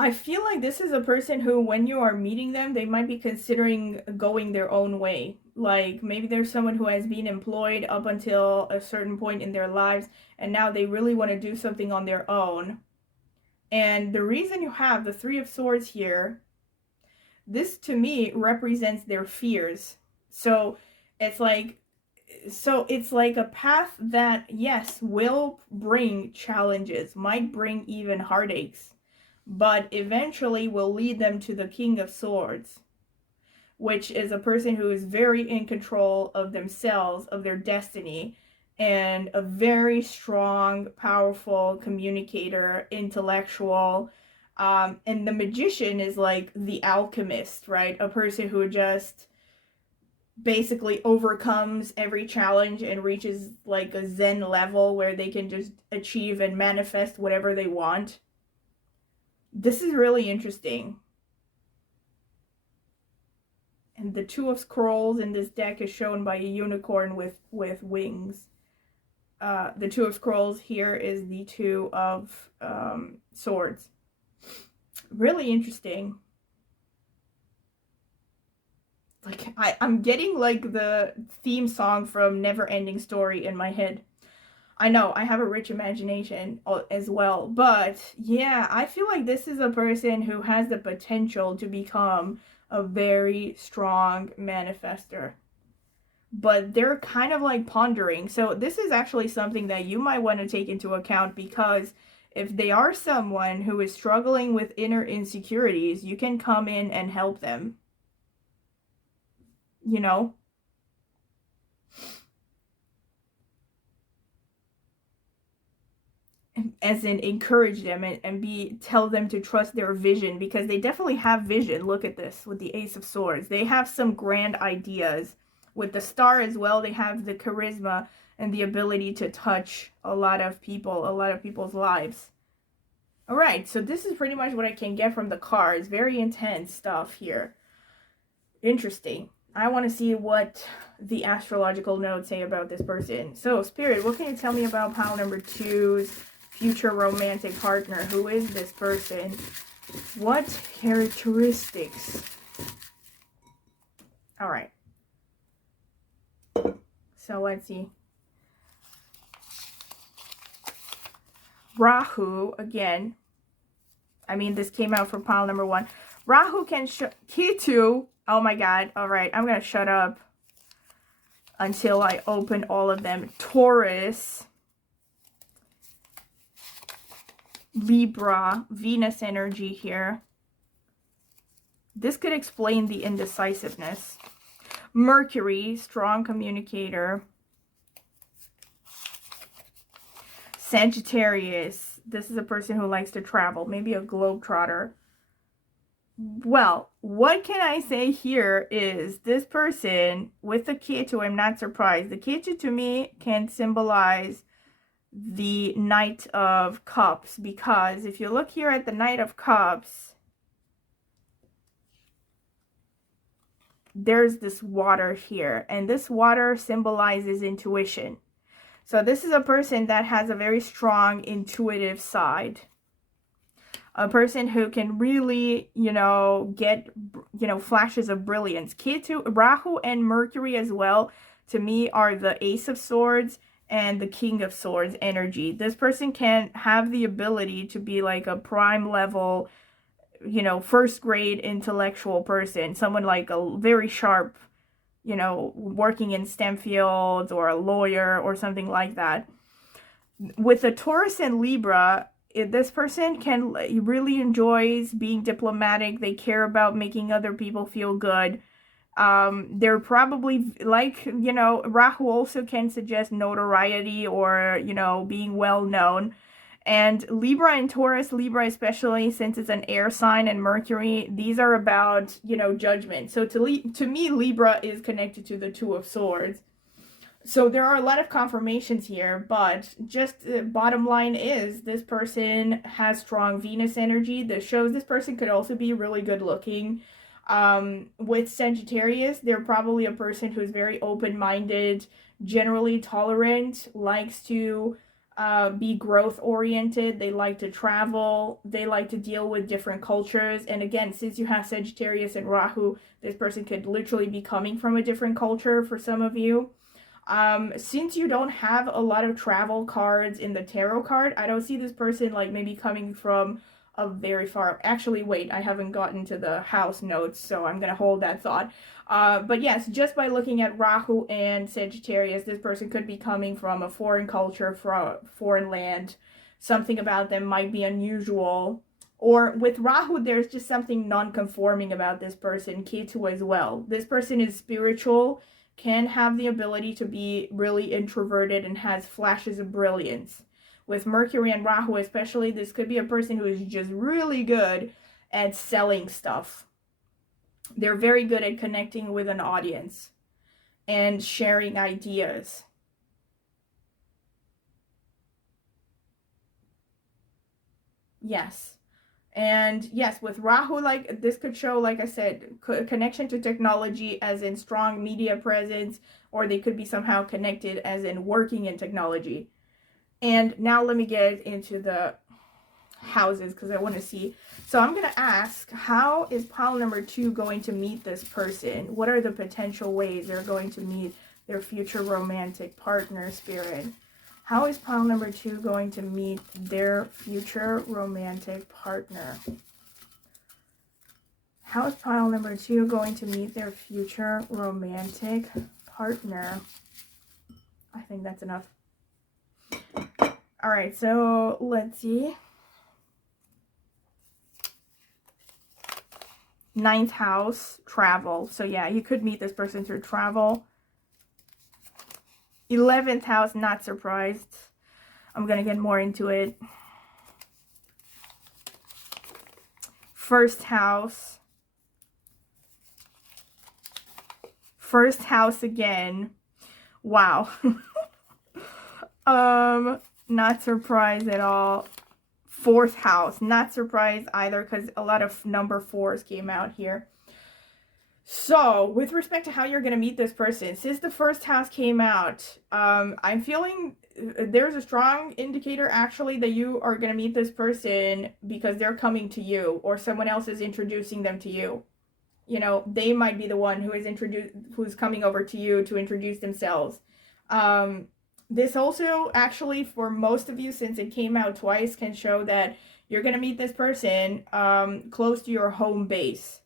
I feel like this is a person who, when you are meeting them, they might be considering going their own way. Like, maybe there's someone who has been employed up until a certain point in their lives, and now they really want to do something on their own. And the reason you have the Three of Swords here, this to me represents their fears. So it's like a path that, yes, will bring challenges, might bring even heartaches, but eventually will lead them to the King of Swords, which is a person who is very in control of themselves, of their destiny, and a very strong, powerful communicator, intellectual. And the Magician is like the alchemist, right? A person who just basically overcomes every challenge and reaches like a Zen level where they can just achieve and manifest whatever they want. This is really interesting. And the Two of Scrolls in this deck is shown by a unicorn with wings. The Two of Scrolls here is the Two of Swords. Really interesting. Like, I'm getting like the theme song from Never Ending Story in my head. I know, I have a rich imagination as well. But yeah, I feel like this is a person who has the potential to become a very strong manifester. But they're kind of like pondering. So this is actually something that you might want to take into account, because if they are someone who is struggling with inner insecurities, you can come in and help them. You know? As in encourage them and tell them to trust their vision, because they definitely have vision. Look at this with the Ace of Swords. They have some grand ideas. With the Star as well, they have the charisma and the ability to touch a lot of people's lives. All right, so this is pretty much what I can get from the cards. Very intense stuff here. Interesting. I want to see what the astrological notes say about this person. So, Spirit, what can you tell me about pile number 2's future romantic partner? Who is this person? What characteristics? All right. So let's see. Rahu, again. I mean, this came out for pile number 1. Rahu can Ketu. Oh my god. All right, I'm going to shut up. until I open all of them. Taurus, Libra, Venus energy here. This could explain the indecisiveness. Mercury, strong communicator. Sagittarius, this is a person who likes to travel, maybe a globetrotter. Well, what can I say here is this person with the Ketu, I'm not surprised. The Ketu to me can symbolize the Knight of Cups, because if you look here at the Knight of Cups, there's this water here, and this water symbolizes intuition. So this is a person that has a very strong intuitive side. A person who can really, get, flashes of brilliance. Ketu, Rahu and Mercury as well, to me, are the Ace of Swords and the King of Swords energy. This person can have the ability to be like a prime level, first grade intellectual person. Someone like a very sharp, working in STEM fields, or a lawyer or something like that. With the Taurus and Libra, this person really enjoys being diplomatic. They care about making other people feel good. They're probably like, Rahu also can suggest notoriety or, being well known. And Libra and Taurus, Libra especially, since it's an air sign, and Mercury, these are about, judgment. So to me, Libra is connected to the Two of Swords. So there are a lot of confirmations here, but just the bottom line is this person has strong Venus energy. That shows this person could also be really good looking. With Sagittarius, they're probably a person who's very open-minded, generally tolerant, likes to be growth oriented. They like to travel. They like to deal with different cultures. And again, since you have Sagittarius and Rahu, this person could literally be coming from a different culture for some of you. Since you don't have a lot of travel cards in the tarot card, I don't see this person like maybe coming from a very far. Actually, wait, I haven't gotten to the house notes, so I'm gonna hold that thought. But yes, just by looking at Rahu and Sagittarius, this person could be coming from a foreign culture, from foreign land. Something about them might be unusual. Or with Rahu, there's just something non-conforming about this person. Ketu as well. This person is spiritual, can have the ability to be really introverted, and has flashes of brilliance. With Mercury and Rahu especially, this could be a person who is just really good at selling stuff. They're very good at connecting with an audience and sharing ideas. Yes. And yes, with Rahu, like this could show, like I said, connection to technology as in strong media presence, or they could be somehow connected as in working in technology. And now let me get into the houses because I want to see. So I'm going to ask, how is pile number 2 going to meet this person? What are the potential ways they're going to meet their future romantic partner, Spirit? How is pile number 2 going to meet their future romantic partner? How is pile number 2 going to meet their future romantic partner? I think that's enough. All right, so let's see. 9th house, travel. So yeah, you could meet this person through travel. 11th house, not surprised. I'm going to get more into it. 1st house. 1st house again. Wow. Not surprised at all. 4th house, not surprised either, because a lot of number 4s came out here. So, with respect to how you're going to meet this person, since the 1st house came out, I'm feeling there's a strong indicator, actually, that you are going to meet this person because they're coming to you, or someone else is introducing them to you. You know, they might be the one who's coming over to you to introduce themselves. This also, actually, for most of you, since it came out twice, can show that you're going to meet this person close to your home base.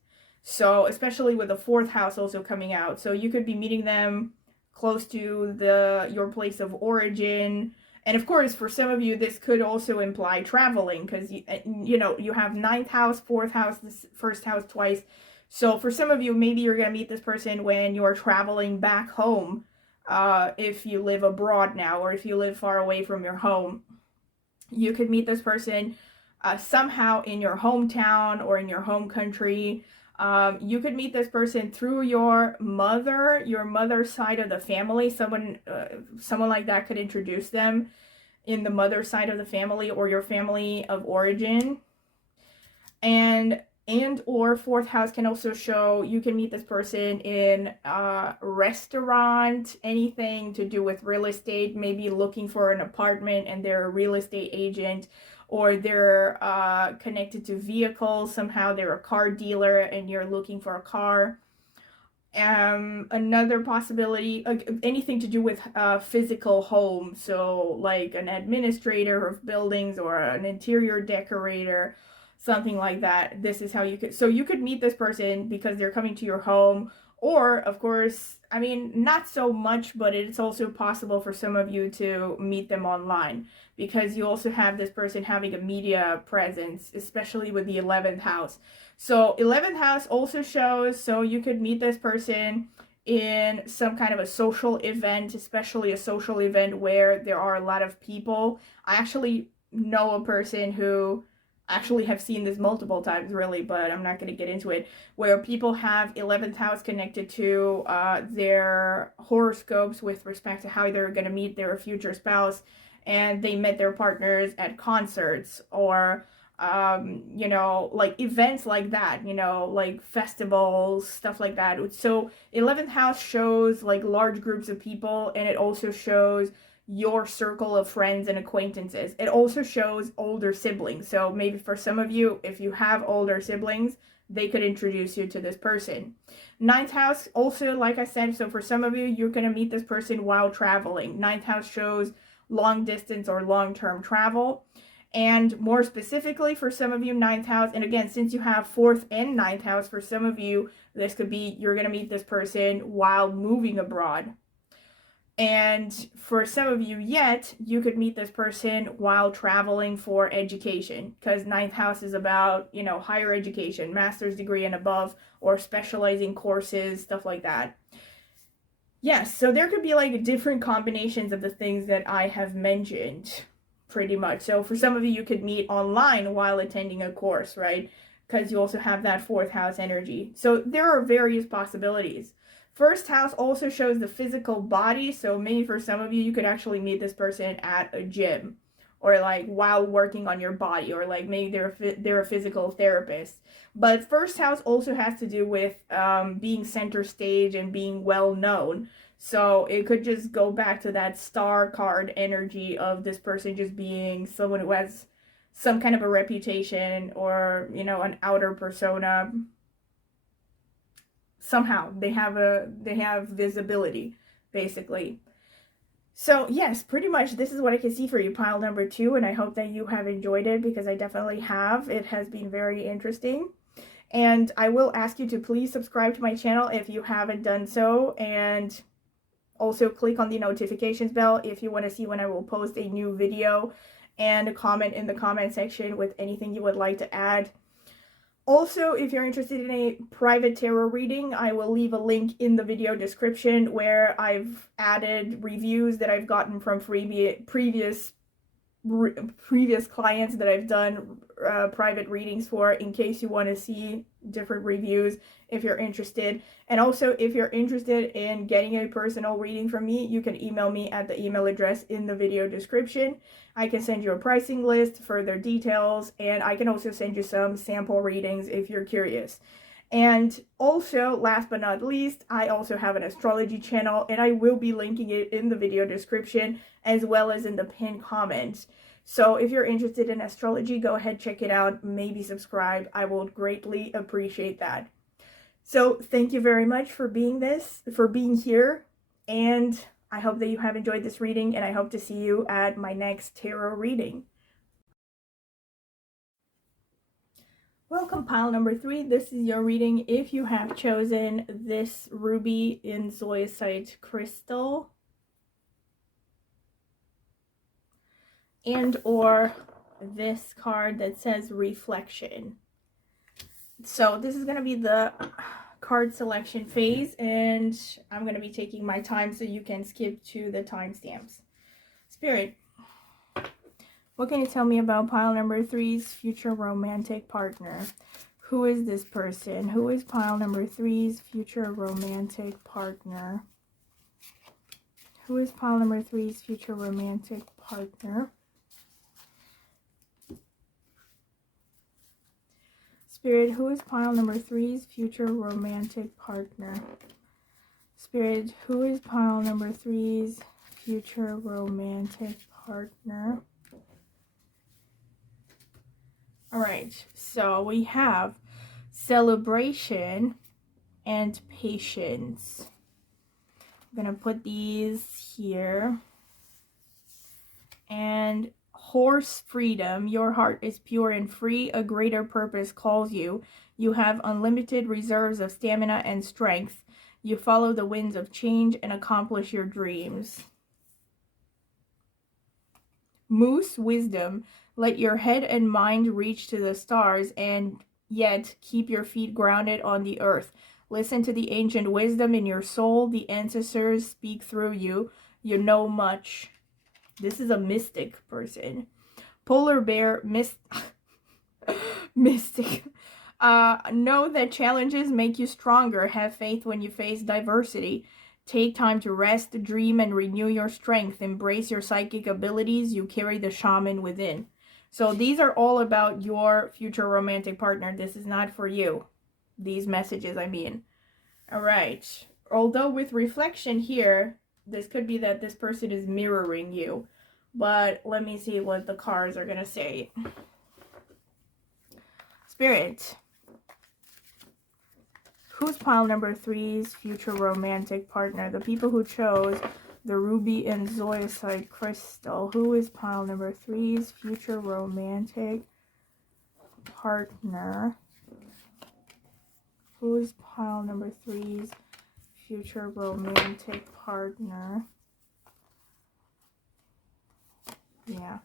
So, especially with the 4th house also coming out. So, you could be meeting them close to your place of origin. And of course, for some of you, this could also imply traveling, because you have ninth house, fourth house, this first house twice. So for some of you, maybe you're gonna meet this person when you're traveling back home, if you live abroad now, or if you live far away from your home. You could meet this person somehow in your hometown or in your home country. You could meet this person through your mother's side of the family. Someone like that could introduce them in the mother side of the family, or your family of origin. And or fourth house can also show you can meet this person in a restaurant, anything to do with real estate, maybe looking for an apartment and they're a real estate agent, or they're connected to vehicles, somehow they're a car dealer and you're looking for a car. Another possibility, anything to do with physical home, so like an administrator of buildings or an interior decorator, something like that. This is how you could meet this person because they're coming to your home. Or of course, I mean, not so much, but it's also possible for some of you to meet them online, because you also have this person having a media presence, especially with the 11th house. So 11th house also shows, so you could meet this person in some kind of a social event, especially a social event where there are a lot of people. I actually know a person who actually have seen this multiple times, really, but I'm not going to get into it, where people have 11th house connected to their horoscopes with respect to how they're going to meet their future spouse, and they met their partners at concerts, or like events like that, like festivals, stuff like that. So 11th house shows like large groups of people, and it also shows your circle of friends and acquaintances. It also shows older siblings. So maybe for some of you, if you have older siblings, they could introduce you to this person. Ninth house also, like I said, so for some of you, you're going to meet this person while traveling. Ninth house shows long distance or long-term travel. And more specifically for some of you, ninth house, and again, since you have fourth and ninth house, for some of you, this could be you're going to meet this person while moving abroad. And for some of you yet, you could meet this person while traveling for education, because ninth house is about, higher education, master's degree and above, or specializing courses, stuff like that. Yes, so there could be like different combinations of the things that I have mentioned, pretty much. So for some of you, you could meet online while attending a course, right? Because you also have that fourth house energy. So there are various possibilities. First house also shows the physical body, so maybe for some of you, you could actually meet this person at a gym, or like while working on your body, or like maybe they're a physical therapist. But first house also has to do with being center stage and being well known. So it could just go back to that star card energy of this person just being someone who has some kind of a reputation, or an outer persona. Somehow they have visibility, basically. So yes, pretty much this is what I can see for you, pile number 2, and I hope that you have enjoyed it, because I definitely have. It has been very interesting. And I will ask you to please subscribe to my channel if you haven't done so, and also click on the notifications bell if you want to see when I will post a new video, and comment in the comment section with anything you would like to add. Also, if you're interested in a private tarot reading, I will leave a link in the video description where I've added reviews that I've gotten from previous clients that I've done private readings for, in case you want to see different reviews if you're interested. And also, if you're interested in getting a personal reading from me, you can email me at the email address in the video description. I can send you a pricing list, further details, and I can also send you some sample readings if you're curious. And also, last but not least, I also have an astrology channel, and I will be linking it in the video description as well as in the pinned comments. So if you're interested in astrology, go ahead, check it out, maybe subscribe. I will greatly appreciate that. So thank you very much for being here, and I hope that you have enjoyed this reading, and I hope to see you at my next tarot reading. Welcome, pile number 3. This is your reading if you have chosen this ruby in zoisite crystal and or this card that says reflection. So this is going to be the card selection phase, and I'm going to be taking my time so you can skip to the timestamps. Spirit, what can you tell me about pile number 3's future romantic partner? Who is this person? Who is pile number 3's future romantic partner? Who is pile number 3's future romantic partner? Spirit, who is pile number 3's future romantic partner? Spirit, who is pile number 3's future romantic partner? All right, so we have celebration and patience. I'm going to put these here. And horse freedom. Your heart is pure and free. A greater purpose calls you. You have unlimited reserves of stamina and strength. You follow the winds of change and accomplish your dreams. Moose wisdom. Let your head and mind reach to the stars, and yet keep your feet grounded on the earth. Listen to the ancient wisdom in your soul. The ancestors speak through you. You know much. This is a mystic person. Polar bear mystic. Know that challenges make you stronger. Have faith when you face diversity. Take time to rest, dream, and renew your strength. Embrace your psychic abilities. You carry the shaman within. So these are all about your future romantic partner. This is not for you. These messages, I mean. All right. Although with reflection here, this could be that this person is mirroring you. But let me see what the cards are going to say. Spirit. Who's pile number 3's future romantic partner? The people who chose the ruby and zoisite crystal. Who is pile number 3's future romantic partner? Who is pile number 3's future romantic partner? Yeah.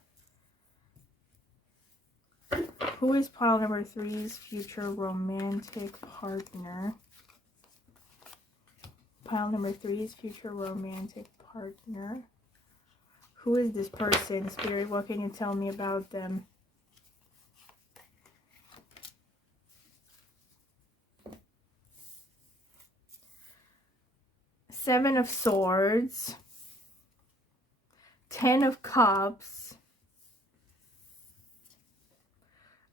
Who is pile number 3's future romantic partner? Pile number 3's future romantic partner. Who is this person, Spirit? What can you tell me about them? Seven of Swords. 10 of Cups.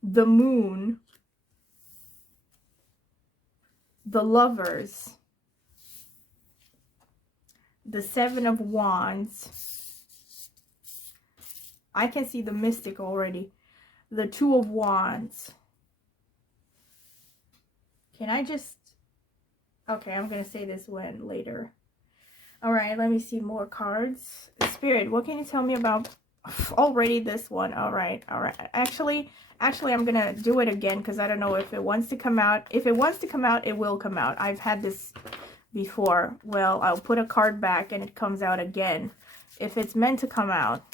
The Moon. The Lovers. The 7 of Wands. I can see the Mystic already. The 2 of Wands. Can I just... Okay, I'm going to say this one later. Alright, let me see more cards. Spirit, what can you tell me about... Already this one. Alright. Actually, I'm going to do it again because I don't know if it wants to come out. If it wants to come out, it will come out. I've had this before. Well, I'll put a card back and it comes out again. If it's meant to come out.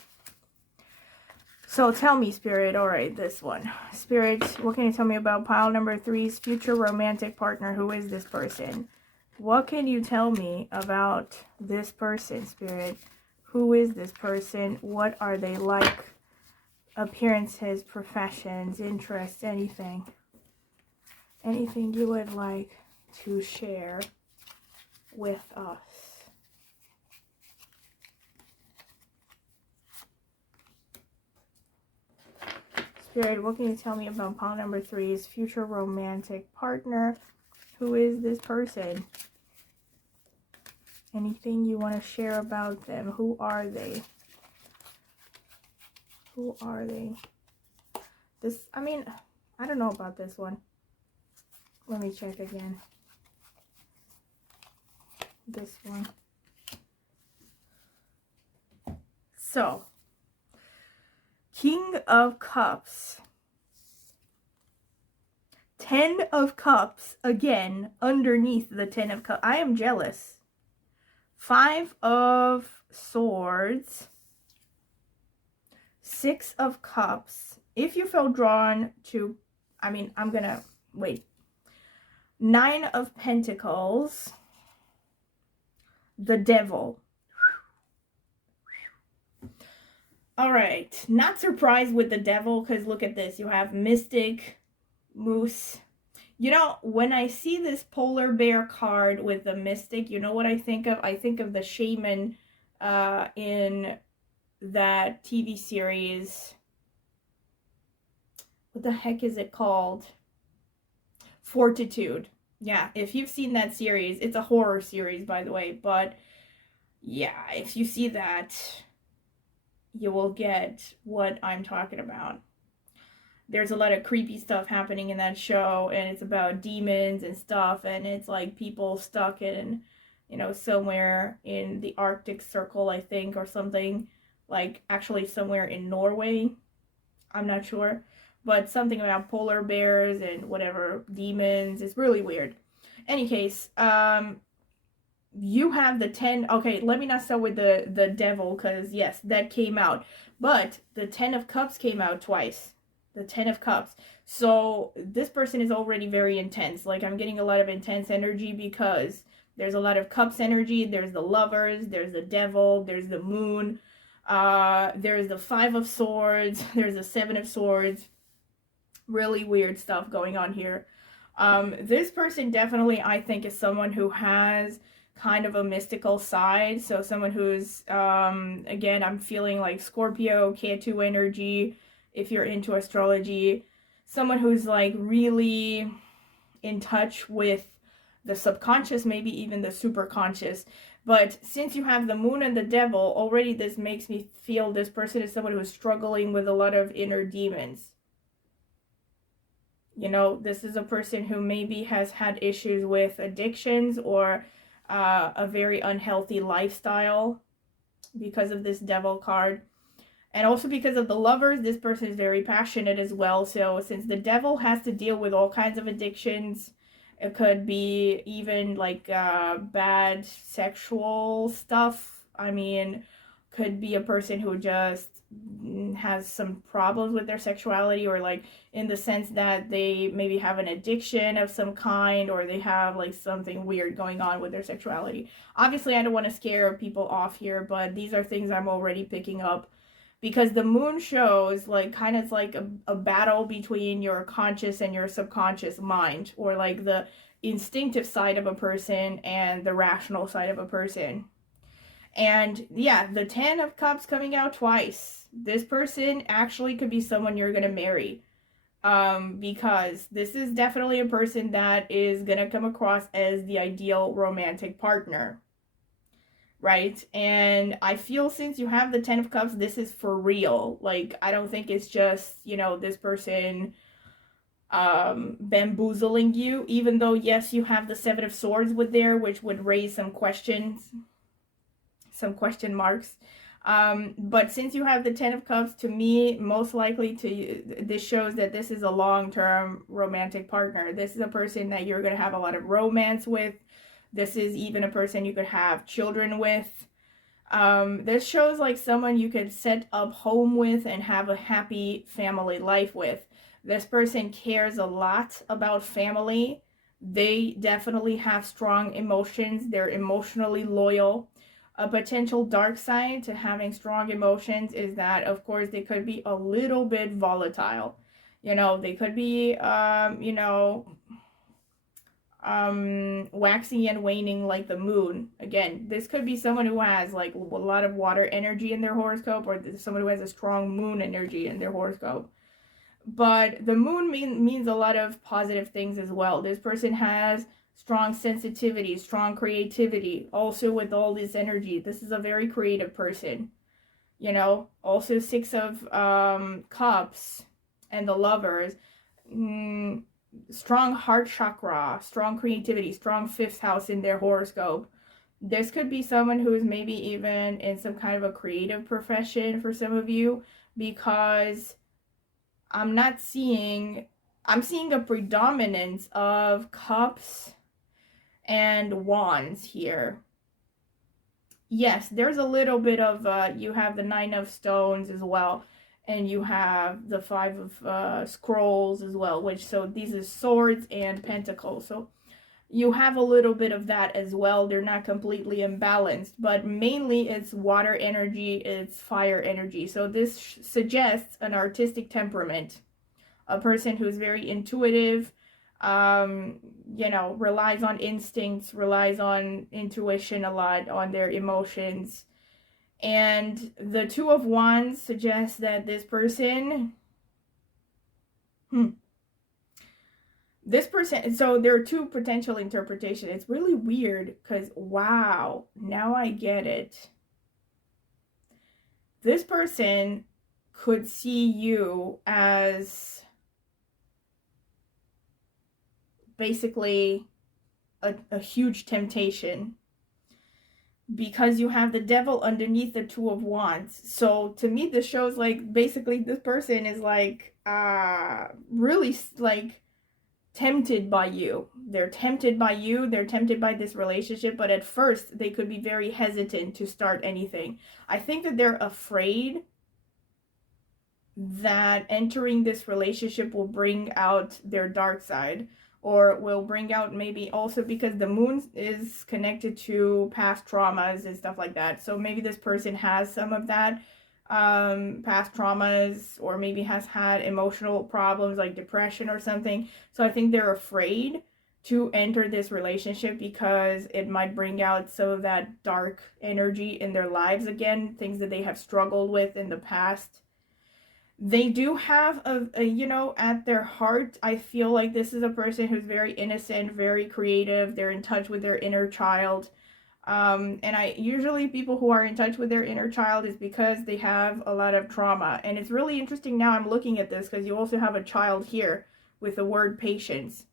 So tell me, Spirit. Alright, this one. Spirit, what can you tell me about pile number 3's future romantic partner? Who is this person? What can you tell me about this person, Spirit? Who is this person? What are they like? Appearances, professions, interests, anything. Anything you would like to share with us. Spirit, what can you tell me about pile number 3's future romantic partner? Who is this person? Anything you want to share about them? Who are they? Who are they? This, I mean, I don't know about this one. Let me check again. This one. So, King of Cups. Ten of Cups, again, underneath the Ten of Cups. I am jealous. Five of Swords. Six of Cups. If you felt drawn to, I mean, I'm gonna, wait. Nine of Pentacles. The Devil. All right, not surprised with the Devil, because look at this. You have Mystic, Moose. You know, when I see this polar bear card with the Mystic, you know what I think of? I think of the shaman in that TV series. What the heck is it called? Fortitude. Yeah, if you've seen that series, it's a horror series, by the way, but yeah, if you see that, you will get what I'm talking about. There's a lot of creepy stuff happening in that show, and it's about demons and stuff, and it's like people stuck in, you know, somewhere in the Arctic Circle, I think, or something, like actually somewhere in Norway. I'm not sure, but something about polar bears and whatever, demons. It's really weird. Any case, you have the 10. Okay, let me not start with the Devil, because yes, that came out, but the 10 of Cups came out twice. The 10 of Cups. So this person is already very intense. Like, I'm getting a lot of intense energy because there's a lot of Cups energy. There's the Lovers, there's the Devil, there's the Moon, there's the 5 of Swords, there's the 7 of Swords. Really weird stuff going on here. This person definitely, I think, is someone who has kind of a mystical side. So someone who's, again, I'm feeling like Scorpio, Cantu energy, if you're into astrology. Someone who's like really in touch with the subconscious, maybe even the superconscious. But since you have the Moon and the Devil, already this makes me feel this person is someone who's struggling with a lot of inner demons. You know, this is a person who maybe has had issues with addictions or a very unhealthy lifestyle because of this Devil card. And also because of the Lovers, this person is very passionate as well. So since the Devil has to deal with all kinds of addictions, it could be even like bad sexual stuff. I mean, could be a person who just has some problems with their sexuality, or like in the sense that they maybe have an addiction of some kind, or they have like something weird going on with their sexuality. Obviously, I don't want to scare people off here, but these are things I'm already picking up. Because the Moon shows like kind of like a battle between your conscious and your subconscious mind, or like the instinctive side of a person and the rational side of a person. And yeah, the 10 of Cups coming out twice. This person actually could be someone you're going to marry. Because this is definitely a person that is going to come across as the ideal romantic partner. Right? And I feel since you have the 10 of Cups, this is for real. Like, I don't think it's just, you know, this person bamboozling you, even though yes, you have the 7 of Swords with there, which would raise some questions, some question marks. But since you have the 10 of Cups, to me, most likely this shows that this is a long-term romantic partner. This is a person that you're going to have a lot of romance with. This is even a person you could have children with. This shows like someone you could set up home with and have a happy family life with. This person cares a lot about family. They definitely have strong emotions. They're emotionally loyal. A potential dark side to having strong emotions is that, of course, they could be a little bit volatile. You know, they could be, you know, waxing and waning like the Moon. Again, this could be someone who has like a lot of water energy in their horoscope, or someone who has a strong Moon energy in their horoscope. But the Moon means a lot of positive things as well. This person has strong sensitivity, strong creativity, also with all this energy. This is a very creative person. You know, also 6 of Cups and the Lovers. Strong heart chakra, strong creativity, strong 5th house in their horoscope. This could be someone who's maybe even in some kind of a creative profession for some of you, because I'm not seeing, I'm seeing a predominance of cups and wands here. Yes, there's a little bit of, you have the 9 of stones as well, and you have the 5 of scrolls as well, which, so these are swords and pentacles. So you have a little bit of that as well. They're not completely imbalanced, but mainly it's water energy, it's fire energy. So this suggests an artistic temperament, a person who's very intuitive, you know, relies on instincts, relies on intuition a lot, on their emotions. And the 2 of Wands suggests that this person, so there are 2 potential interpretations. It's really weird because, wow, now I get it. This person could see you as basically a huge temptation, because you have the devil underneath the 2 of Wands. So to me, this shows like basically this person is like really like tempted by you. They're tempted by you, they're tempted by this relationship, but at first they could be very hesitant to start anything. I think that they're afraid that entering this relationship will bring out their dark side, or will bring out, maybe also because the moon is connected to past traumas and stuff like that. So maybe this person has some of that past traumas, or maybe has had emotional problems like depression or something. So I think they're afraid to enter this relationship because it might bring out some of that dark energy in their lives again, things that they have struggled with in the past. They do have a, you know, at their heart, I feel like this is a person who's very innocent, very creative. They're in touch with their inner child. And I usually, people who are in touch with their inner child is because they have a lot of trauma. And it's really interesting now I'm looking at this because you also have a child here with the word patience.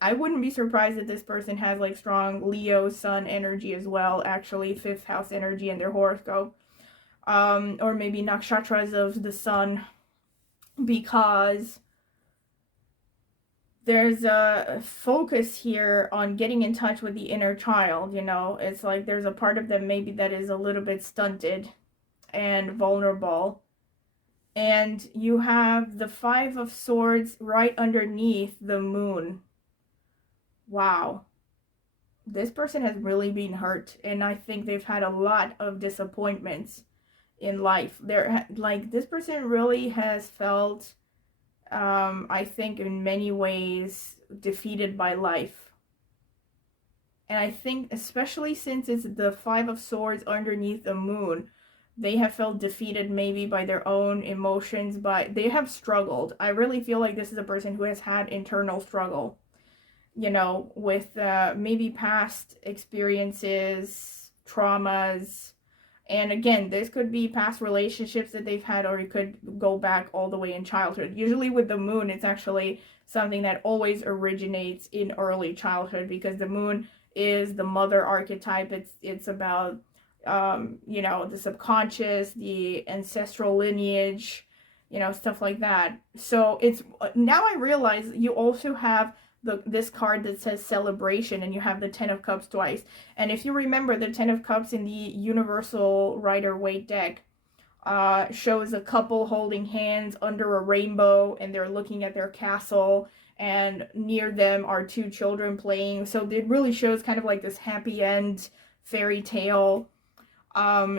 I wouldn't be surprised that this person has like strong Leo sun energy as well, actually 5th house energy in their horoscope. Or maybe nakshatras of the sun, because there's a focus here on getting in touch with the inner child. You know, it's like there's a part of them maybe that is a little bit stunted and vulnerable. And you have the 5 of Swords right underneath the moon. Wow. This person has really been hurt, and I think they've had a lot of disappointments in life. They're like, this person really has felt, I think in many ways, defeated by life. And I think especially since it's the 5 of Swords underneath the moon, they have felt defeated maybe by their own emotions, but they have struggled. I really feel like this is a person who has had internal struggle, you know, with maybe past experiences, traumas. And again, this could be past relationships that they've had, or it could go back all the way in childhood. Usually with the moon, it's actually something that always originates in early childhood, because the moon is the mother archetype. It's about, you know, the subconscious, the ancestral lineage, you know, stuff like that. So it's, now I realize you also have this card that says celebration, and you have the 10 of Cups twice. And if you remember, the 10 of Cups in the Universal Rider-Waite deck shows a couple holding hands under a rainbow, and they're looking at their castle, and near them are 2 children playing. So it really shows kind of like this happy end fairy tale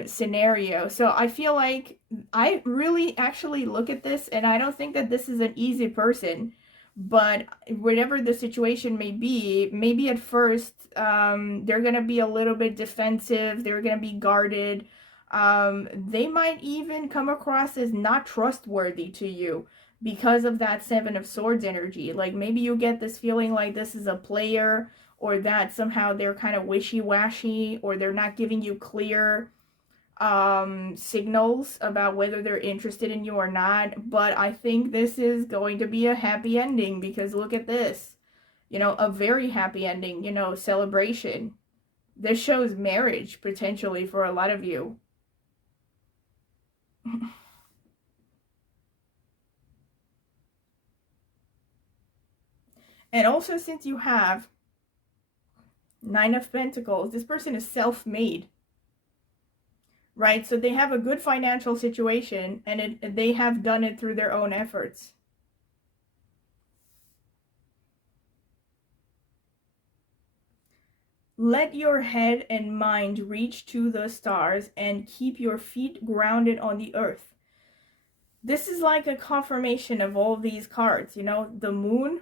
scenario. So I feel like I really actually look at this, and I don't think that this is an easy person. But whatever the situation may be, maybe at first they're going to be a little bit defensive, they're going to be guarded. They might even come across as not trustworthy to you because of that 7 of Swords energy. Like maybe you get this feeling like this is a player, or that somehow they're kind of wishy-washy, or they're not giving you clear signals about whether they're interested in you or not. But I think this is going to be a happy ending, because look at this, you know, a very happy ending, you know, celebration. This shows marriage potentially for a lot of you. And also, since you have Nine of Pentacles, this person is self-made, right? So they have a good financial situation, and they have done it through their own efforts. Let your head and mind reach to the stars and keep your feet grounded on the earth. This is like a confirmation of all these cards, you know, the moon,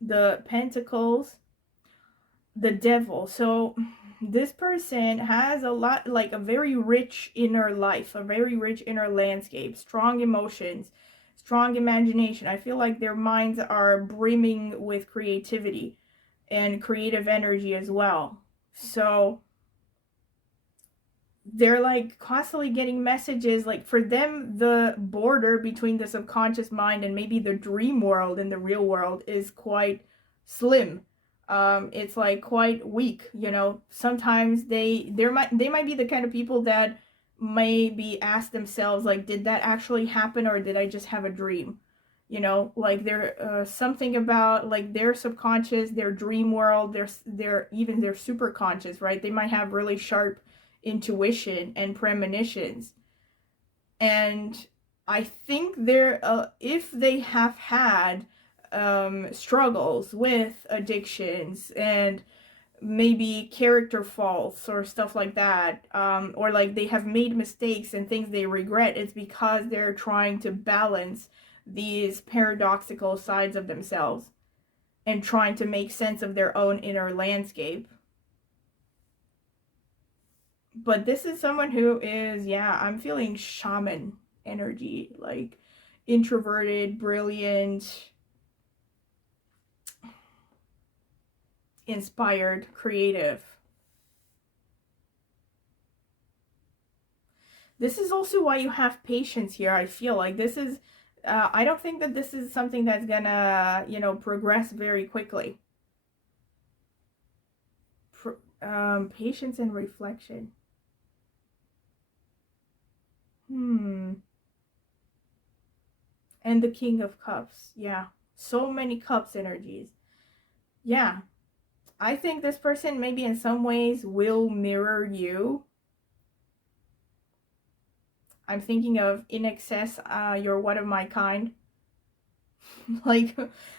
the pentacles, the devil. So this person has a lot, like a very rich inner life, a very rich inner landscape, strong emotions, strong imagination. I feel like their minds are brimming with creativity and creative energy as well. So they're like constantly getting messages. Like for them, the border between the subconscious mind and maybe the dream world and the real world is quite slim. It's like quite weak, you know. Sometimes they might be the kind of people that maybe ask themselves, like, did that actually happen, or did I just have a dream? You know, like they're something about like their subconscious, their dream world, their even their super conscious, right? They might have really sharp intuition and premonitions. And I think they're if they have had struggles with addictions and maybe character faults or stuff like that, or like they have made mistakes and things they regret, it's because they're trying to balance these paradoxical sides of themselves and trying to make sense of their own inner landscape. But this is someone who is, yeah, I'm feeling shaman energy, like introverted, brilliant, inspired, creative. This is also why you have patience here. I feel like this is, I don't think that this is something that's gonna, you know, progress very quickly. Patience and reflection. And the King of Cups. Yeah. So many cups energies. Yeah. I think this person maybe in some ways will mirror you. I'm thinking of in excess, you're one of my kind. Like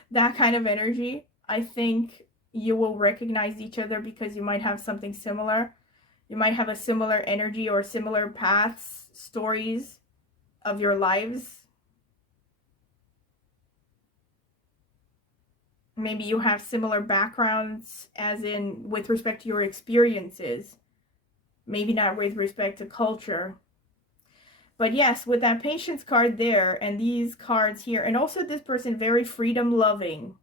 that kind of energy. I think you will recognize each other because you might have something similar. You might have a similar energy or similar paths, stories of your lives. Maybe you have similar backgrounds, as in with respect to your experiences. Maybe not with respect to culture. But yes, with that patience card there and these cards here, and also this person very freedom loving.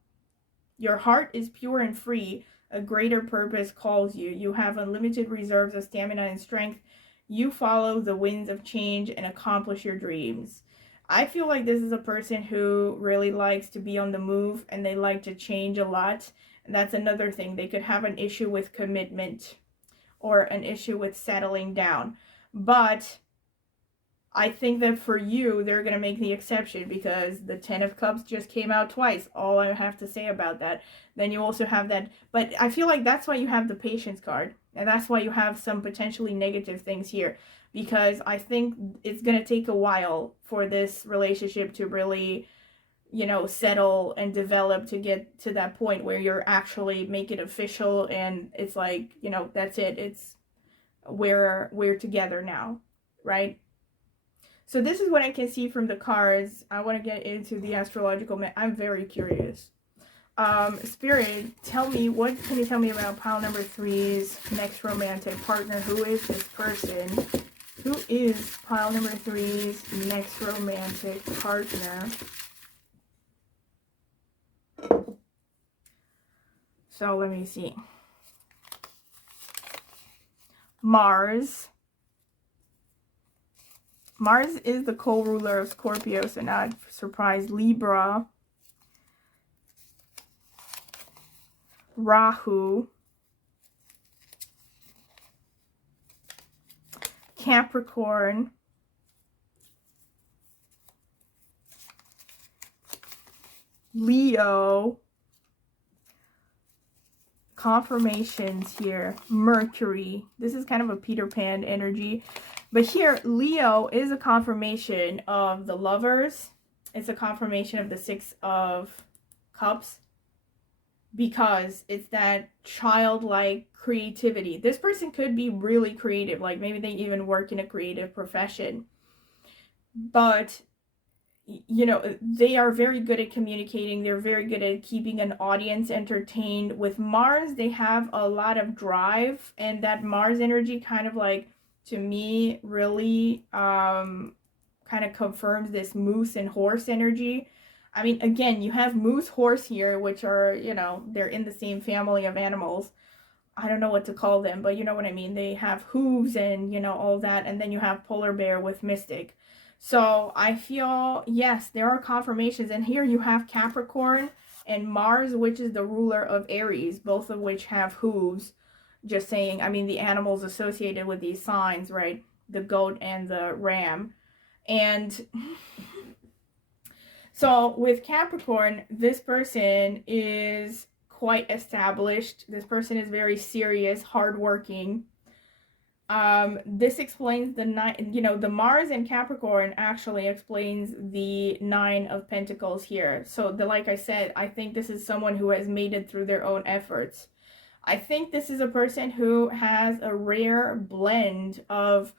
Your heart is pure and free. A greater purpose calls you. You have unlimited reserves of stamina and strength. You follow the winds of change and accomplish your dreams. I feel like this is a person who really likes to be on the move and they like to change a lot. And that's another thing. They could have an issue with commitment or an issue with settling down. But I think that for you, they're going to make the exception because the Ten of Cups just came out twice. All I have to say about that. Then you also have that. But I feel like that's why you have the Patience card. And that's why you have some potentially negative things here. Because I think it's going to take a while for this relationship to really, you know, settle and develop to get to that point where you're actually make it official. And it's like, you know, that's it. It's we're together now, right? So this is what I can see from the cards. I want to get into the astrological. I'm very curious. Spirit, tell me, what can you tell me about pile number 3's next romantic partner? Who is this person? Who is pile number 3's next romantic partner? So let me see. Mars. Mars is the co-ruler of Scorpio, so not surprise. Libra. Rahu. Capricorn. Leo. confirmations here. Mercury. This is kind of a Peter Pan energy. But here, Leo is a confirmation of the Lovers. It's a confirmation of the Six of Cups. Because it's that childlike creativity. This person could be really creative. Like maybe they even work in a creative profession. But you know, they are very good at communicating. They're very good at keeping an audience entertained. With Mars, they have a lot of drive, and that Mars energy kind of like, to me, really kind of confirms this moose and horse energy. I mean, again, you have moose, horse here, which are, you know, they're in the same family of animals. I don't know what to call them, but you know what I mean. They have hooves and, you know, all that. And then you have polar bear with mystic. So I feel, yes, there are confirmations. And here you have Capricorn and Mars, which is the ruler of Aries, both of which have hooves. Just saying, I mean, the animals associated with these signs, right? The goat and the ram. And so with Capricorn, this person is quite established. This person is very serious, hardworking. This explains the nine, you know, the Mars in Capricorn actually explains the Nine of Pentacles here. So like I said, I think this is someone who has made it through their own efforts. I think this is a person who has a rare blend of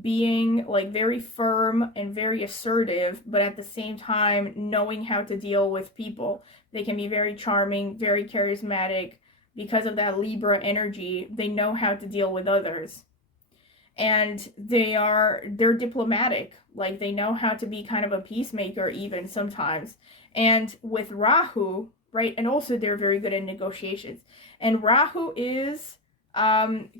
being like very firm and very assertive, but at the same time knowing how to deal with people. They can be very charming, very charismatic. Because of that Libra energy, they know how to deal with others. And they're diplomatic. Like they know how to be kind of a peacemaker even sometimes. And with Rahu, right, and also they're very good at negotiations. And Rahu is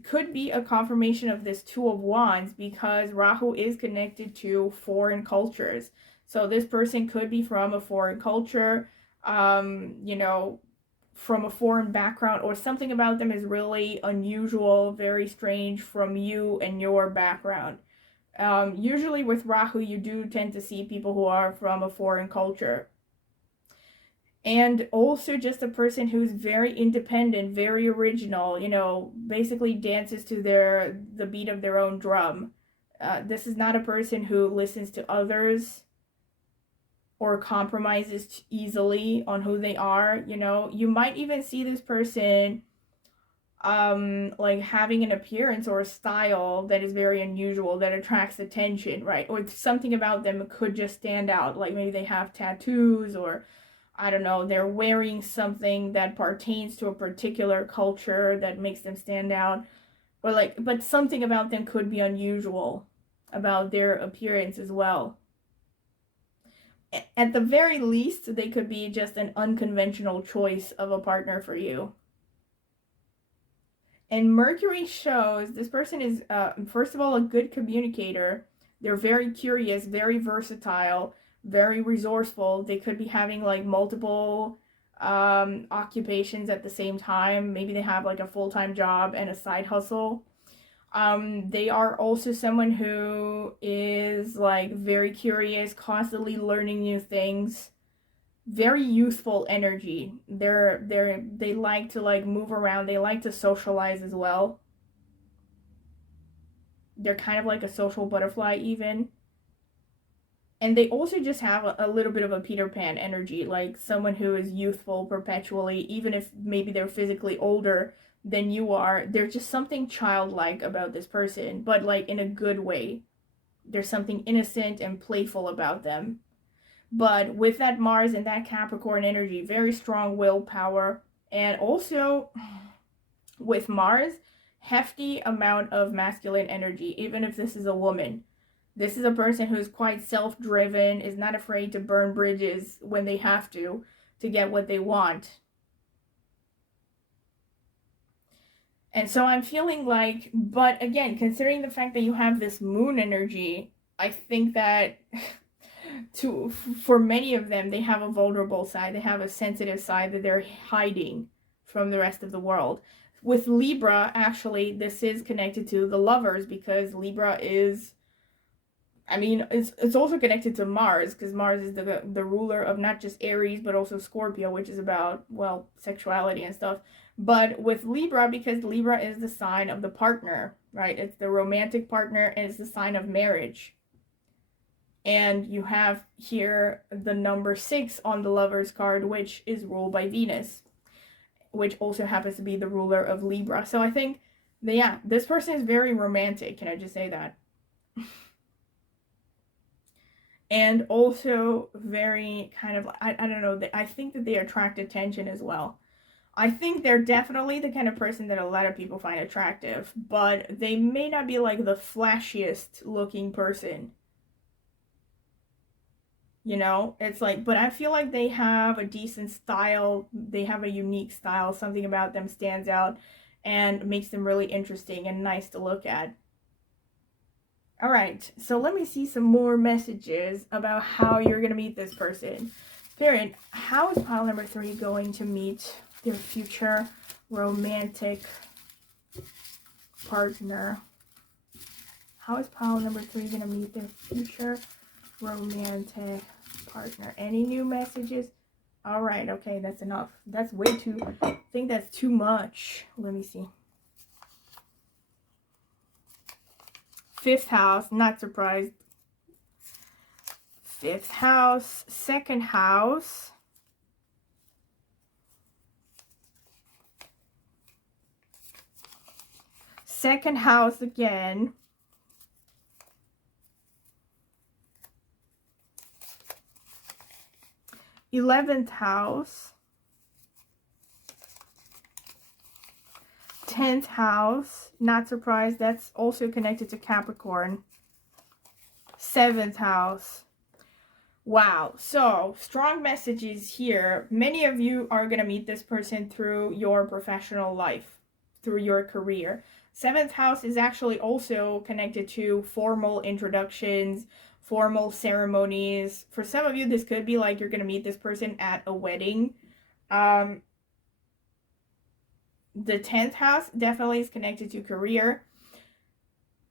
could be a confirmation of this Two of Wands, because Rahu is connected to foreign cultures. So this person could be from a foreign culture, you know, from a foreign background, or something about them is really unusual, very strange from you and your background. Usually with Rahu, you do tend to see people who are from a foreign culture. And also just a person who's very independent, very original, you know, basically dances to the beat of their own drum. This is not a person who listens to others or compromises easily on who they are. You know, you might even see this person like having an appearance or a style that is very unusual, that attracts attention, right? Or something about them could just stand out, like maybe they have tattoos, or I don't know, they're wearing something that pertains to a particular culture that makes them stand out. Or like, but something about them could be unusual about their appearance as well. At the very least, they could be just an unconventional choice of a partner for you. And Mercury shows this person is, first of all, a good communicator. They're very curious, very versatile, very resourceful. They could be having like multiple occupations at the same time. Maybe they have like a full-time job and a side hustle. They are also someone who is like very curious, constantly learning new things. Very youthful energy. They like to like move around. They like to socialize as well. They're kind of like a social butterfly even. And they also just have a little bit of a Peter Pan energy, like someone who is youthful perpetually, even if maybe they're physically older than you are. There's just something childlike about this person, but like in a good way. There's something innocent and playful about them. But with that Mars and that Capricorn energy, very strong willpower. And also with Mars, hefty amount of masculine energy, even if this is a woman. This is a person who's quite self-driven, is not afraid to burn bridges when they have to get what they want. And so I'm feeling like, but again, considering the fact that you have this moon energy, I think that for many of them, they have a vulnerable side. They have a sensitive side that they're hiding from the rest of the world. With Libra, actually, this is connected to the Lovers, because Libra is, I mean, it's also connected to Mars, because Mars is the ruler of not just Aries but also Scorpio, which is about, well, sexuality and stuff. But with Libra, because Libra is the sign of the partner, right? It's the romantic partner, and it's the sign of marriage. And you have here the number 6 on the Lover's card, which is ruled by Venus, which also happens to be the ruler of Libra. So I think that, yeah, this person is very romantic. Can I just say that? And also very kind of, I don't know, I think that they attract attention as well. I think they're definitely the kind of person that a lot of people find attractive, but they may not be like the flashiest looking person. You know, it's like, but I feel like they have a decent style. They have a unique style. Something about them stands out and makes them really interesting and nice to look at. All right, so let me see some more messages about how you're going to meet this person. Spirit, how is pile number 3 going to meet their future romantic partner? How is pile number 3 going to meet their future romantic partner? Any new messages? All right, okay, that's enough. That's way too, I think that's too much. Let me see. 5th house, not surprised. 5th house, 2nd house. Second house again. Eleventh house. 10th house, not surprised, that's also connected to Capricorn. 7th house. Wow, so strong messages here. Many of you are going to meet this person through your professional life, through your career. 7th house is actually also connected to formal introductions, formal ceremonies. For some of you, this could be like you're going to meet this person at a wedding. The 10th house definitely is connected to career.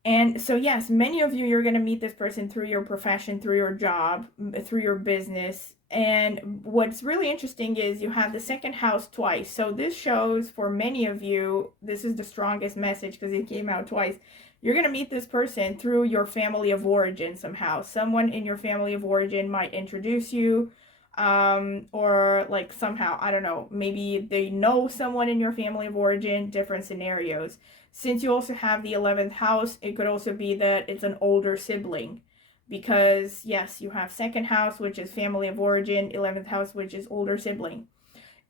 And so, yes, many of you, you're going to meet this person through your profession, through your job, through your business. And what's really interesting is you have the 2nd house twice. So this shows for many of you, this is the strongest message because it came out twice. You're going to meet this person through your family of origin somehow. Someone in your family of origin might introduce you. Or like somehow, I don't know, maybe they know someone in your family of origin, different scenarios. Since you also have the 11th house, it could also be that it's an older sibling. Because, yes, you have 2nd house, which is family of origin, 11th house, which is older sibling.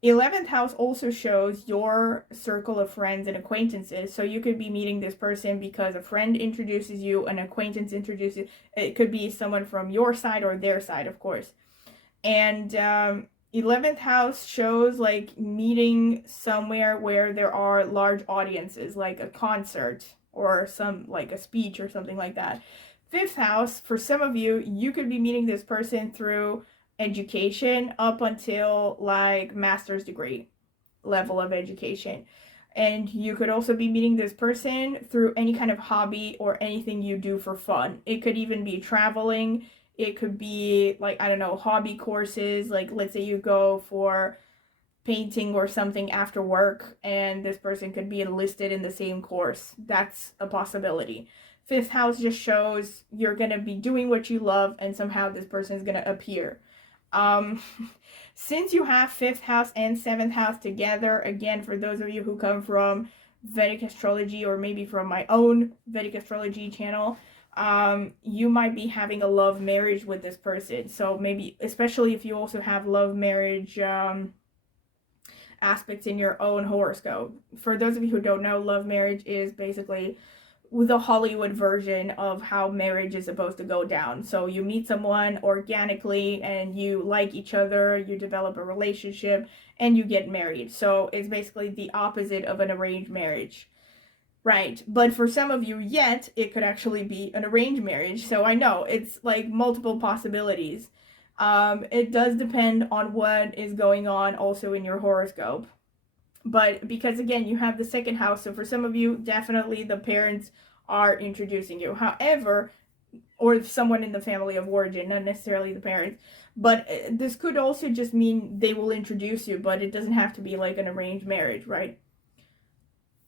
11th house also shows your circle of friends and acquaintances. So you could be meeting this person because a friend introduces you, an acquaintance introduces, it could be someone from your side or their side, of course. And 11th house shows like meeting somewhere where there are large audiences, like a concert or some like a speech or something like that. 5th house, for some of you, you could be meeting this person through education up until like master's degree level of education. And you could also be meeting this person through any kind of hobby or anything you do for fun. It could even be traveling. It could be like, I don't know, hobby courses. Like, let's say you go for painting or something after work, and this person could be enlisted in the same course. That's a possibility. 5th house just shows you're going to be doing what you love, and somehow this person is going to appear. Since you have 5th house and 7th house together, again, for those of you who come from Vedic astrology or maybe from my own Vedic astrology channel, you might be having a love marriage with this person. So maybe, especially if you also have love marriage aspects in your own horoscope. For those of you who don't know, love marriage is basically the Hollywood version of how marriage is supposed to go down. So you meet someone organically and you like each other, you develop a relationship, and you get married. So it's basically the opposite of an arranged marriage. Right, but for some of you yet, it could actually be an arranged marriage. So I know, it's like multiple possibilities. It does depend on what is going on also in your horoscope. But because again, you have the 2nd house, so for some of you, definitely the parents are introducing you. However, or someone in the family of origin, not necessarily the parents. But this could also just mean they will introduce you, but it doesn't have to be like an arranged marriage, right?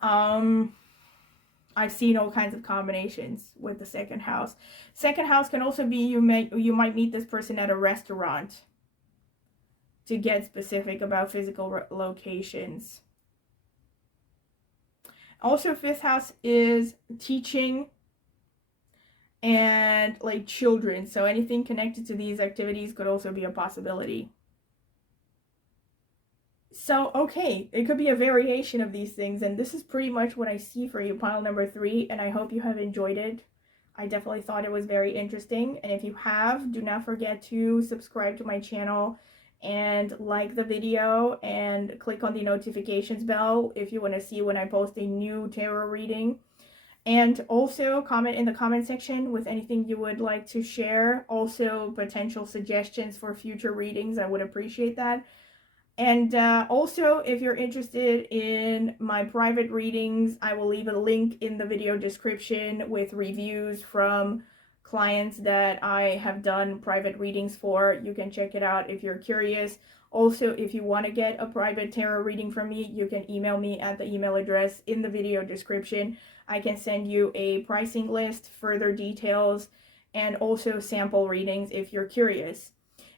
I've seen all kinds of combinations with the second house. Second house can also be you might meet this person at a restaurant, to get specific about physical locations. Also, fifth house is teaching and like children, so anything connected to these activities could also be a possibility. So, okay, it could be a variation of these things, and this is pretty much what I see for you, pile number 3, and I hope you have enjoyed it. I definitely thought it was very interesting, and if you have, do not forget to subscribe to my channel and like the video and click on the notifications bell if you want to see when I post a new tarot reading. And also comment in the comment section with anything you would like to share. Also, potential suggestions for future readings. I would appreciate that. And also, if you're interested in my private readings, I will leave a link in the video description with reviews from clients that I have done private readings for. You can check it out if you're curious. Also, if you want to get a private tarot reading from me, you can email me at the email address in the video description. I can send you a pricing list, further details, and also sample readings if you're curious.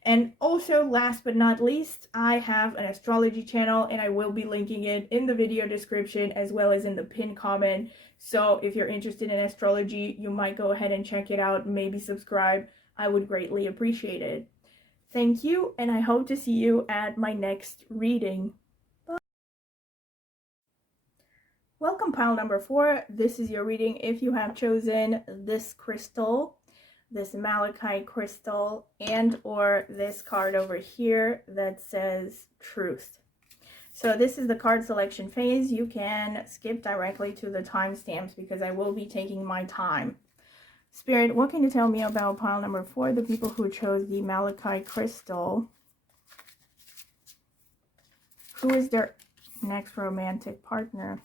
And also, last but not least, I have an astrology channel, and I will be linking it in the video description as well as in the pinned comment. So if you're interested in astrology, you might go ahead and check it out, maybe subscribe. I would greatly appreciate it. Thank you, and I hope to see you at my next reading. Bye. Welcome, pile number 4. This is your reading if you have chosen this crystal, this malachite crystal, and or this card over here that says truth. So this is the card selection phase. You can skip directly to the timestamps because I will be taking my time. Spirit, what can you tell me about pile number 4, the people who chose the malachite crystal? Who is their next romantic partner?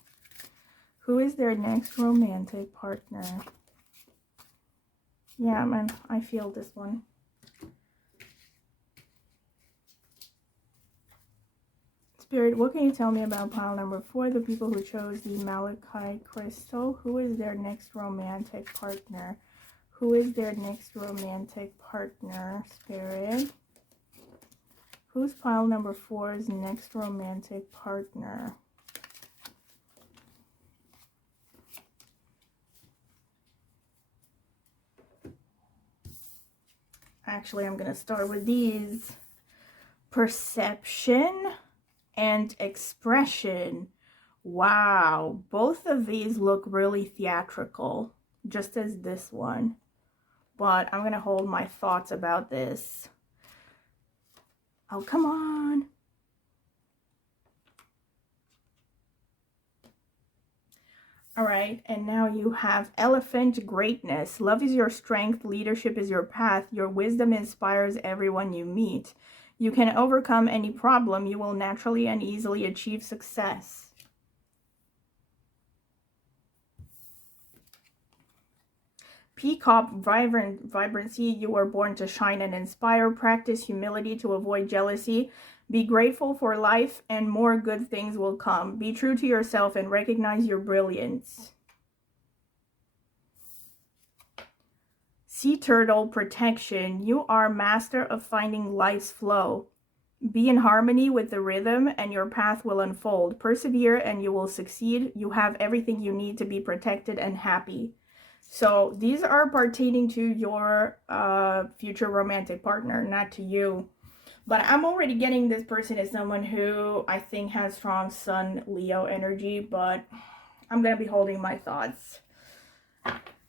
Who is their next romantic partner? Yeah, man, I feel this one. Spirit, what can you tell me about pile number 4, the people who chose the malachite crystal? Who is their next romantic partner? Who is their next romantic partner, Spirit? Who's pile number 4's next romantic partner? Actually, I'm going to start with these. Perception and expression. Wow, both of these look really theatrical, just as this one. But I'm going to hold my thoughts about this. Oh, come on. All right, and now you have Elephant Greatness. Love is your strength, leadership is your path, your wisdom inspires everyone you meet. You can overcome any problem, you will naturally and easily achieve success. Peacock, vibrancy, you were born to shine and inspire. Practice humility to avoid jealousy. Be grateful for life and more good things will come. Be true to yourself and recognize your brilliance. Sea turtle, protection. You are master of finding life's flow. Be in harmony with the rhythm and your path will unfold. Persevere and you will succeed. You have everything you need to be protected and happy. So these are pertaining to your future romantic partner, not to you. But I'm already getting this person as someone who I think has strong Sun Leo energy, but I'm going to be holding my thoughts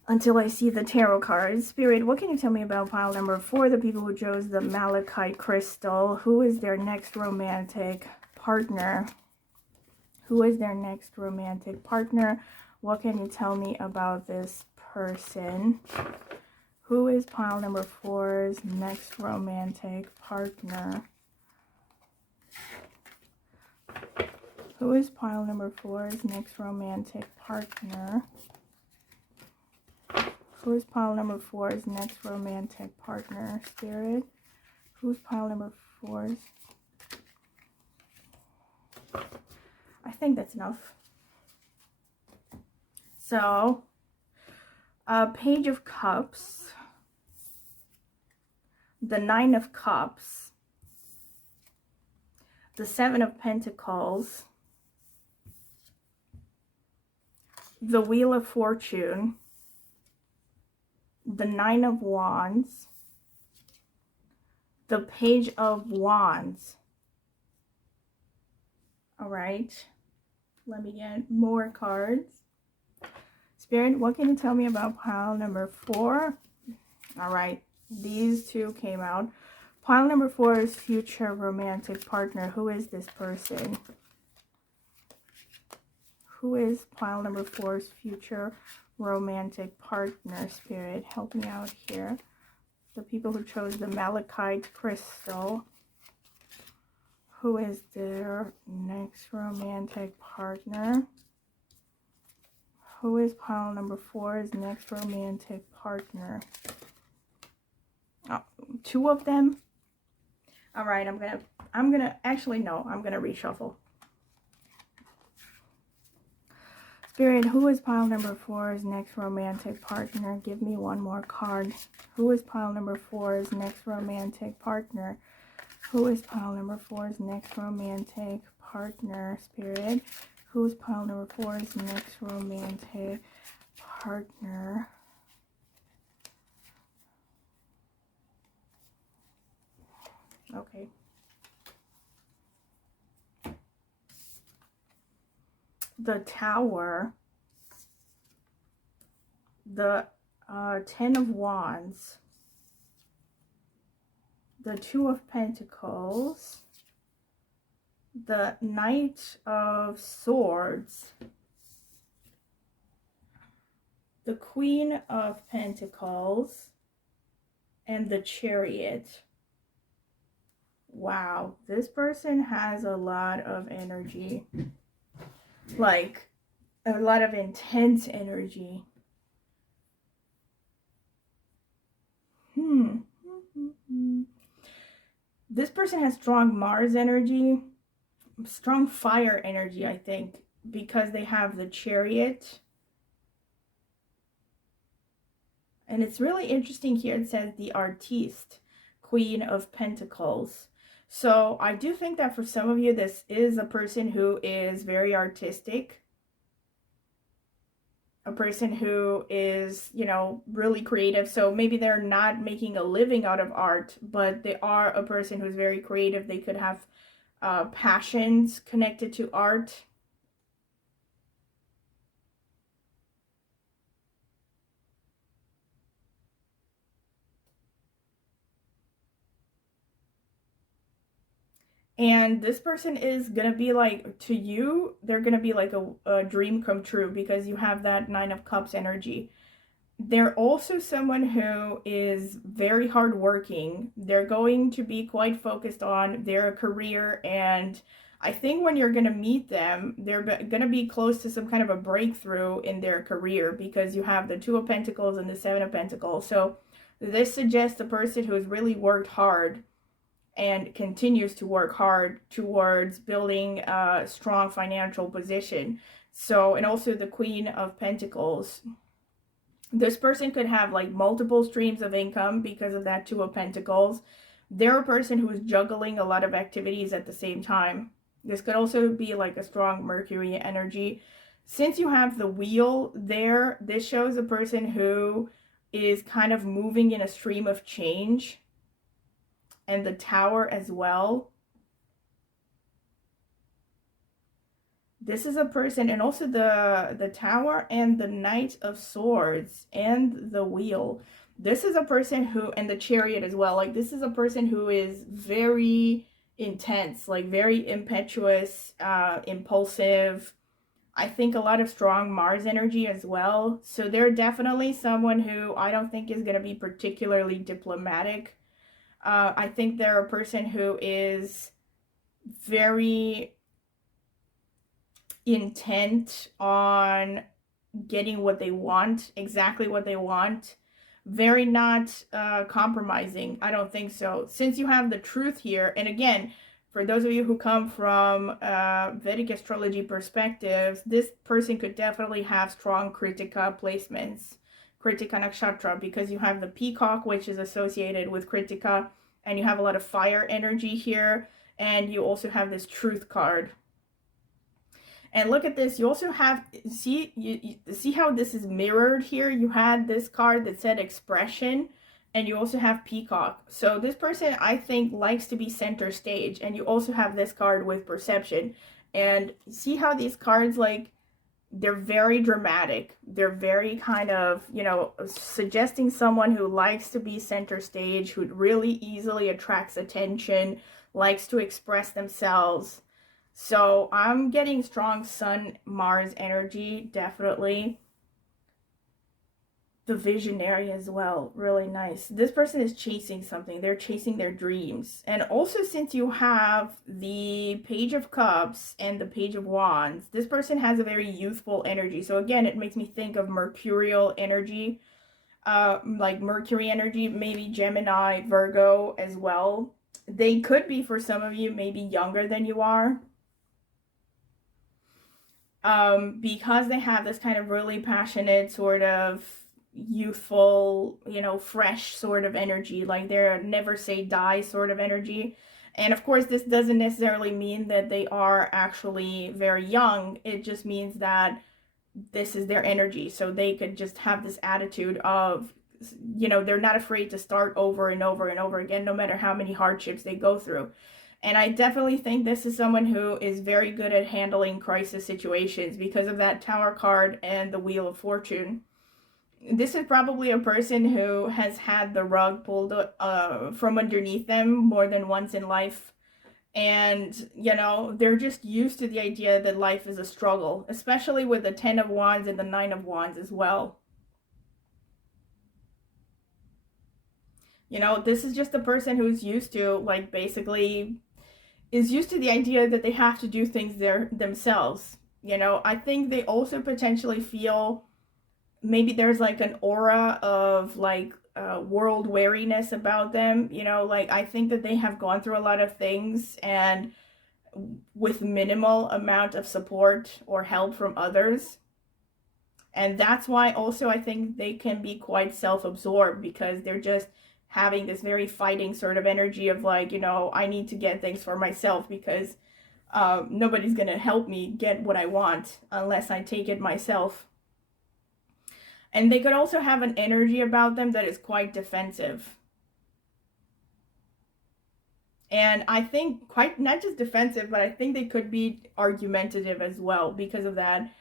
until I see the tarot cards. Spirit, what can you tell me about pile number 4, the people who chose the malachite crystal? Who is their next romantic partner? Who is their next romantic partner? What can you tell me about this person? Who is pile number 4's next romantic partner? Who is pile number 4's next romantic partner? Who's pile number 4's next romantic partner, Spirit? Who's pile number 4's? I think that's enough. So, Page of Cups, the 9 of Cups, the 7 of Pentacles, the Wheel of Fortune, the 9 of Wands, the Page of Wands. All right, let me get more cards. Spirit, what can you tell me about pile number 4? All right, these two came out. Pile number 4 is future romantic partner. Who is this person? Who is pile number 4's future romantic partner, Spirit? Help me out here. The people who chose the malachite crystal. Who is their next romantic partner? Who is pile number 4's next romantic partner? Oh, 2 of them. All right, I'm gonna actually no, I'm gonna reshuffle. Spirit, who is pile number 4's next romantic partner? Give me one more card. Who is pile number 4's next romantic partner? Who is pile number 4's next romantic partner, Spirit? Who is pile number 4's next romantic partner? Okay. The Tower, the 10 of Wands, the 2 of Pentacles, the Knight of Swords, the Queen of Pentacles, and the Chariot. Wow, this person has a lot of energy. Like, a lot of intense energy. This person has strong Mars energy, strong fire energy, I think, because they have the Chariot. And it's really interesting here. It says the Artiste, Queen of Pentacles. So I do think that for some of you, this is a person who is very artistic. A person who is, you know, really creative. So maybe they're not making a living out of art, but they are a person who's very creative. They could have passions connected to art. And this person is going to be like, to you, they're going to be like a dream come true because you have that 9 of Cups energy. They're also someone who is very hardworking. They're going to be quite focused on their career. And I think when you're going to meet them, they're going to be close to some kind of a breakthrough in their career because you have the 2 of Pentacles and the 7 of Pentacles. So this suggests a person who has really worked hard and continues to work hard towards building a strong financial position. So, and also the Queen of Pentacles. This person could have like multiple streams of income because of that 2 of Pentacles. They're a person who is juggling a lot of activities at the same time. This could also be like a strong Mercury energy. Since you have the Wheel there, this shows a person who is kind of moving in a stream of change. And the Tower as well. This is a person, and also the Tower and the Knight of Swords and the Wheel. This is a person who, and the Chariot as well, like this is a person who is very intense, like very impetuous, impulsive. I think a lot of strong Mars energy as well. So they're definitely someone who I don't think is going to be particularly diplomatic. I think they're a person who is very intent on getting what they want, exactly what they want. Very not compromising. I don't think so. Since you have the truth here, and again, for those of you who come from Vedic astrology perspectives, this person could definitely have strong Kritika placements, Kritika Nakshatra, because you have the peacock, which is associated with Kritika, and you have a lot of fire energy here, and you also have this truth card. And look at this, you also have, you see how this is mirrored here? You had this card that said expression, and you also have peacock. So this person, I think, likes to be center stage, and you also have this card with perception. And see how these cards, like, they're very dramatic. They're very kind of, you know, suggesting someone who likes to be center stage, who really easily attracts attention, likes to express themselves. So I'm getting strong Sun, Mars energy, definitely. The visionary as well, really nice. This person is chasing something. They're chasing their dreams. And also, since you have the Page of Cups and the Page of Wands, this person has a very youthful energy. So again, it makes me think of mercurial energy, like Mercury energy, maybe Gemini, Virgo as well. They could be, for some of you, maybe younger than you are. Because they have this kind of really passionate, sort of youthful, you know, fresh sort of energy, like they're never say die sort of energy. And of course, this doesn't necessarily mean that they are actually very young. It just means that this is their energy. So they could just have this attitude of, you know, they're not afraid to start over and over and over again, no matter how many hardships they go through. And I definitely think this is someone who is very good at handling crisis situations because of that Tower card and the Wheel of Fortune. This is probably a person who has had the rug pulled from underneath them more than once in life. And, you know, they're just used to the idea that life is a struggle, especially with the 10 of Wands and the 9 of Wands as well. You know, this is just a person who's used to, like, basically is used to the idea that they have to do things themselves. You know, I think they also potentially feel maybe there's like an aura of like world wariness about them. You know, like I think that they have gone through a lot of things and with minimal amount of support or help from others. And that's why also I think they can be quite self-absorbed, because they're just having this very fighting sort of energy of like, you know, I need to get things for myself because nobody's gonna help me get what I want unless I take it myself. And they could also have an energy about them that is quite defensive. And I think quite, not just defensive, but I think they could be argumentative as well because of that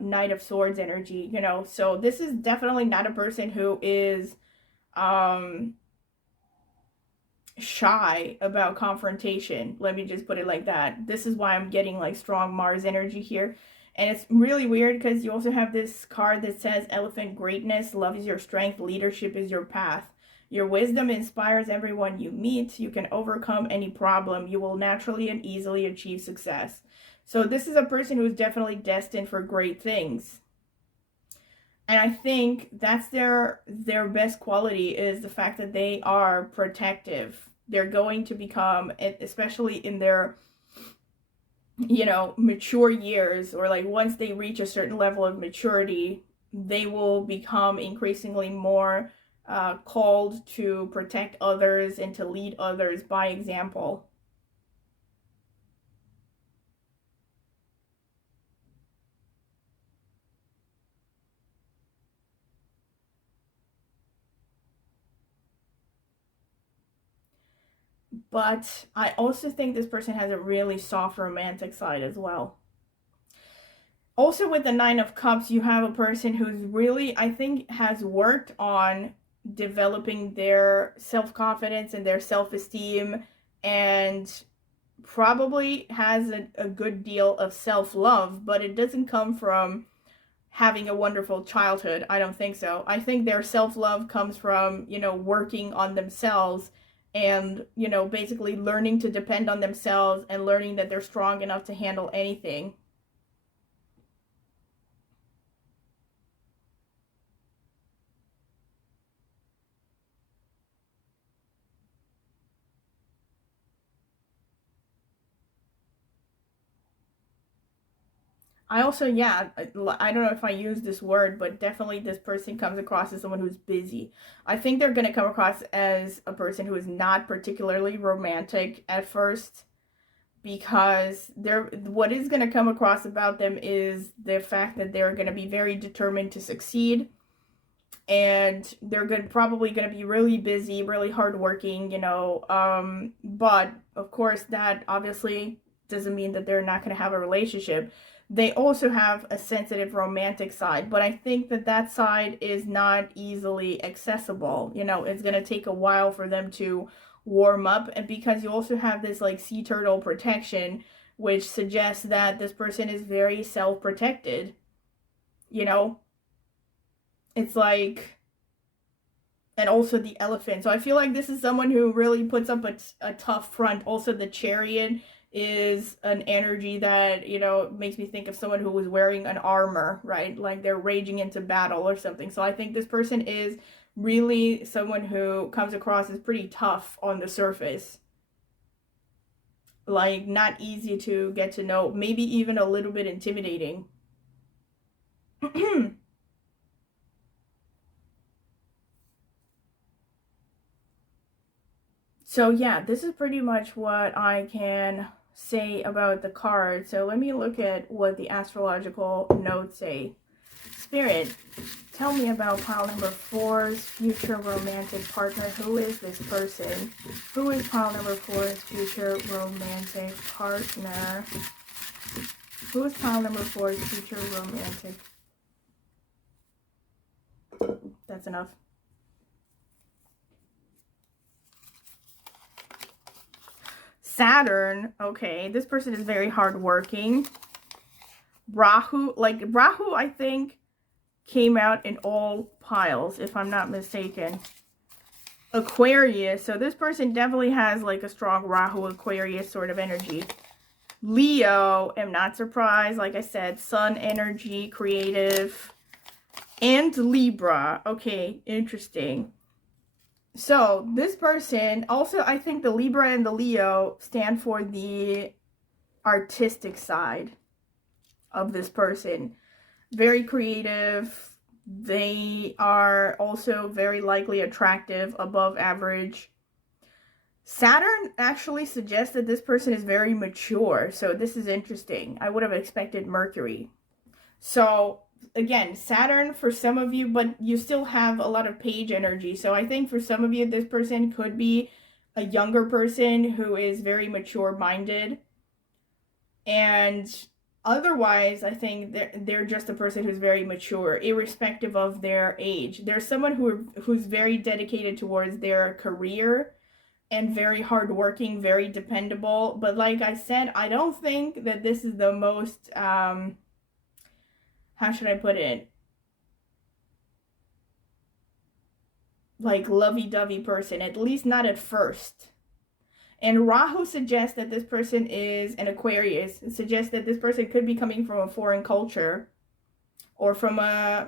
Knight of Swords energy, you know. So this is definitely not a person who is shy about confrontation. Let me just put it like that. This is why I'm getting like strong Mars energy here. And it's really weird because you also have this card that says Elephant Greatness. Love is your strength, leadership is your path. Your wisdom inspires everyone you meet. You can overcome any problem. You will naturally and easily achieve success. So this is a person who's definitely destined for great things. And I think that's their best quality, is the fact that they are protective. They're going to become, especially in their, you know, mature years, or like once they reach a certain level of maturity, they will become increasingly more called to protect others and to lead others by example. But I also think this person has a really soft romantic side as well. Also, with the Nine of Cups, you have a person who's really, I think, has worked on developing their self-confidence and their self-esteem, and probably has a good deal of self-love, but it doesn't come from having a wonderful childhood. I don't think so. I think their self-love comes from, you know, working on themselves and, you know, basically learning to depend on themselves and learning that they're strong enough to handle anything. I also, yeah, I don't know if I use this word, but definitely this person comes across as someone who's busy. I think they're going to come across as a person who is not particularly romantic at first, because what is going to come across about them is the fact that they're going to be very determined to succeed, and they're probably going to be really busy, really hardworking, but of course that obviously doesn't mean that they're not going to have a relationship. They also have a sensitive romantic side, but I think that that side is not easily accessible. It's going to take a while for them to warm up, and because you also have this like sea turtle protection, which suggests that this person is very self-protected. It's like, and also the elephant. So I feel like this is someone who really puts up a tough front. Also, the chariot is an energy that, makes me think of someone who was wearing an armor, right? Like they're raging into battle or something. So I think this person is really someone who comes across as pretty tough on the surface. Like not easy to get to know, maybe even a little bit intimidating. So yeah, this is pretty much what I can say about the card. So let me look at what the astrological notes say. Spirit, tell me about pile number 4's future romantic partner. Who is this person? Who is pile number 4's future romantic partner? Who is pile number 4's future romantic? That's enough. Saturn, okay, this person is very hardworking. Rahu, I think, came out in all piles, if I'm not mistaken. Aquarius, so this person definitely has like a strong Rahu Aquarius sort of energy. Leo, am not surprised, like I said, Sun energy, creative. And Libra, okay, interesting. So this person, also I think the Libra and the Leo stand for the artistic side of this person. Very creative. They are also very likely attractive, above average. Saturn actually suggests that this person is very mature. So this is interesting. I would have expected Mercury. So again, Saturn for some of you, but you still have a lot of page energy. So I think for some of you, this person could be a younger person who is very mature-minded. And otherwise, I think they're just a person who's very mature, irrespective of their age. There's someone who's very dedicated towards their career and very hardworking, very dependable. But like I said, I don't think that this is the most... how should I put it? Like lovey-dovey person, at least not at first. And Rahu suggests that this person is an Aquarius. It suggests that this person could be coming from a foreign culture or from a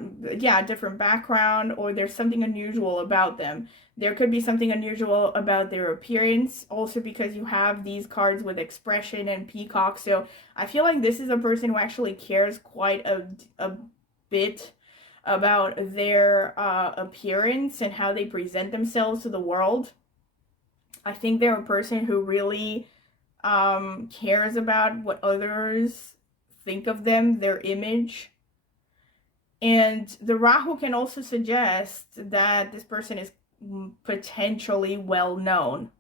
different background, or there's something unusual about them. There could be something unusual about their appearance, also because you have these cards with expression and peacock. So I feel like this is a person who actually cares quite a bit about their appearance and how they present themselves to the world. I think they're a person who really cares about what others think of them, their image. And the Rahu can also suggest that this person is potentially well known.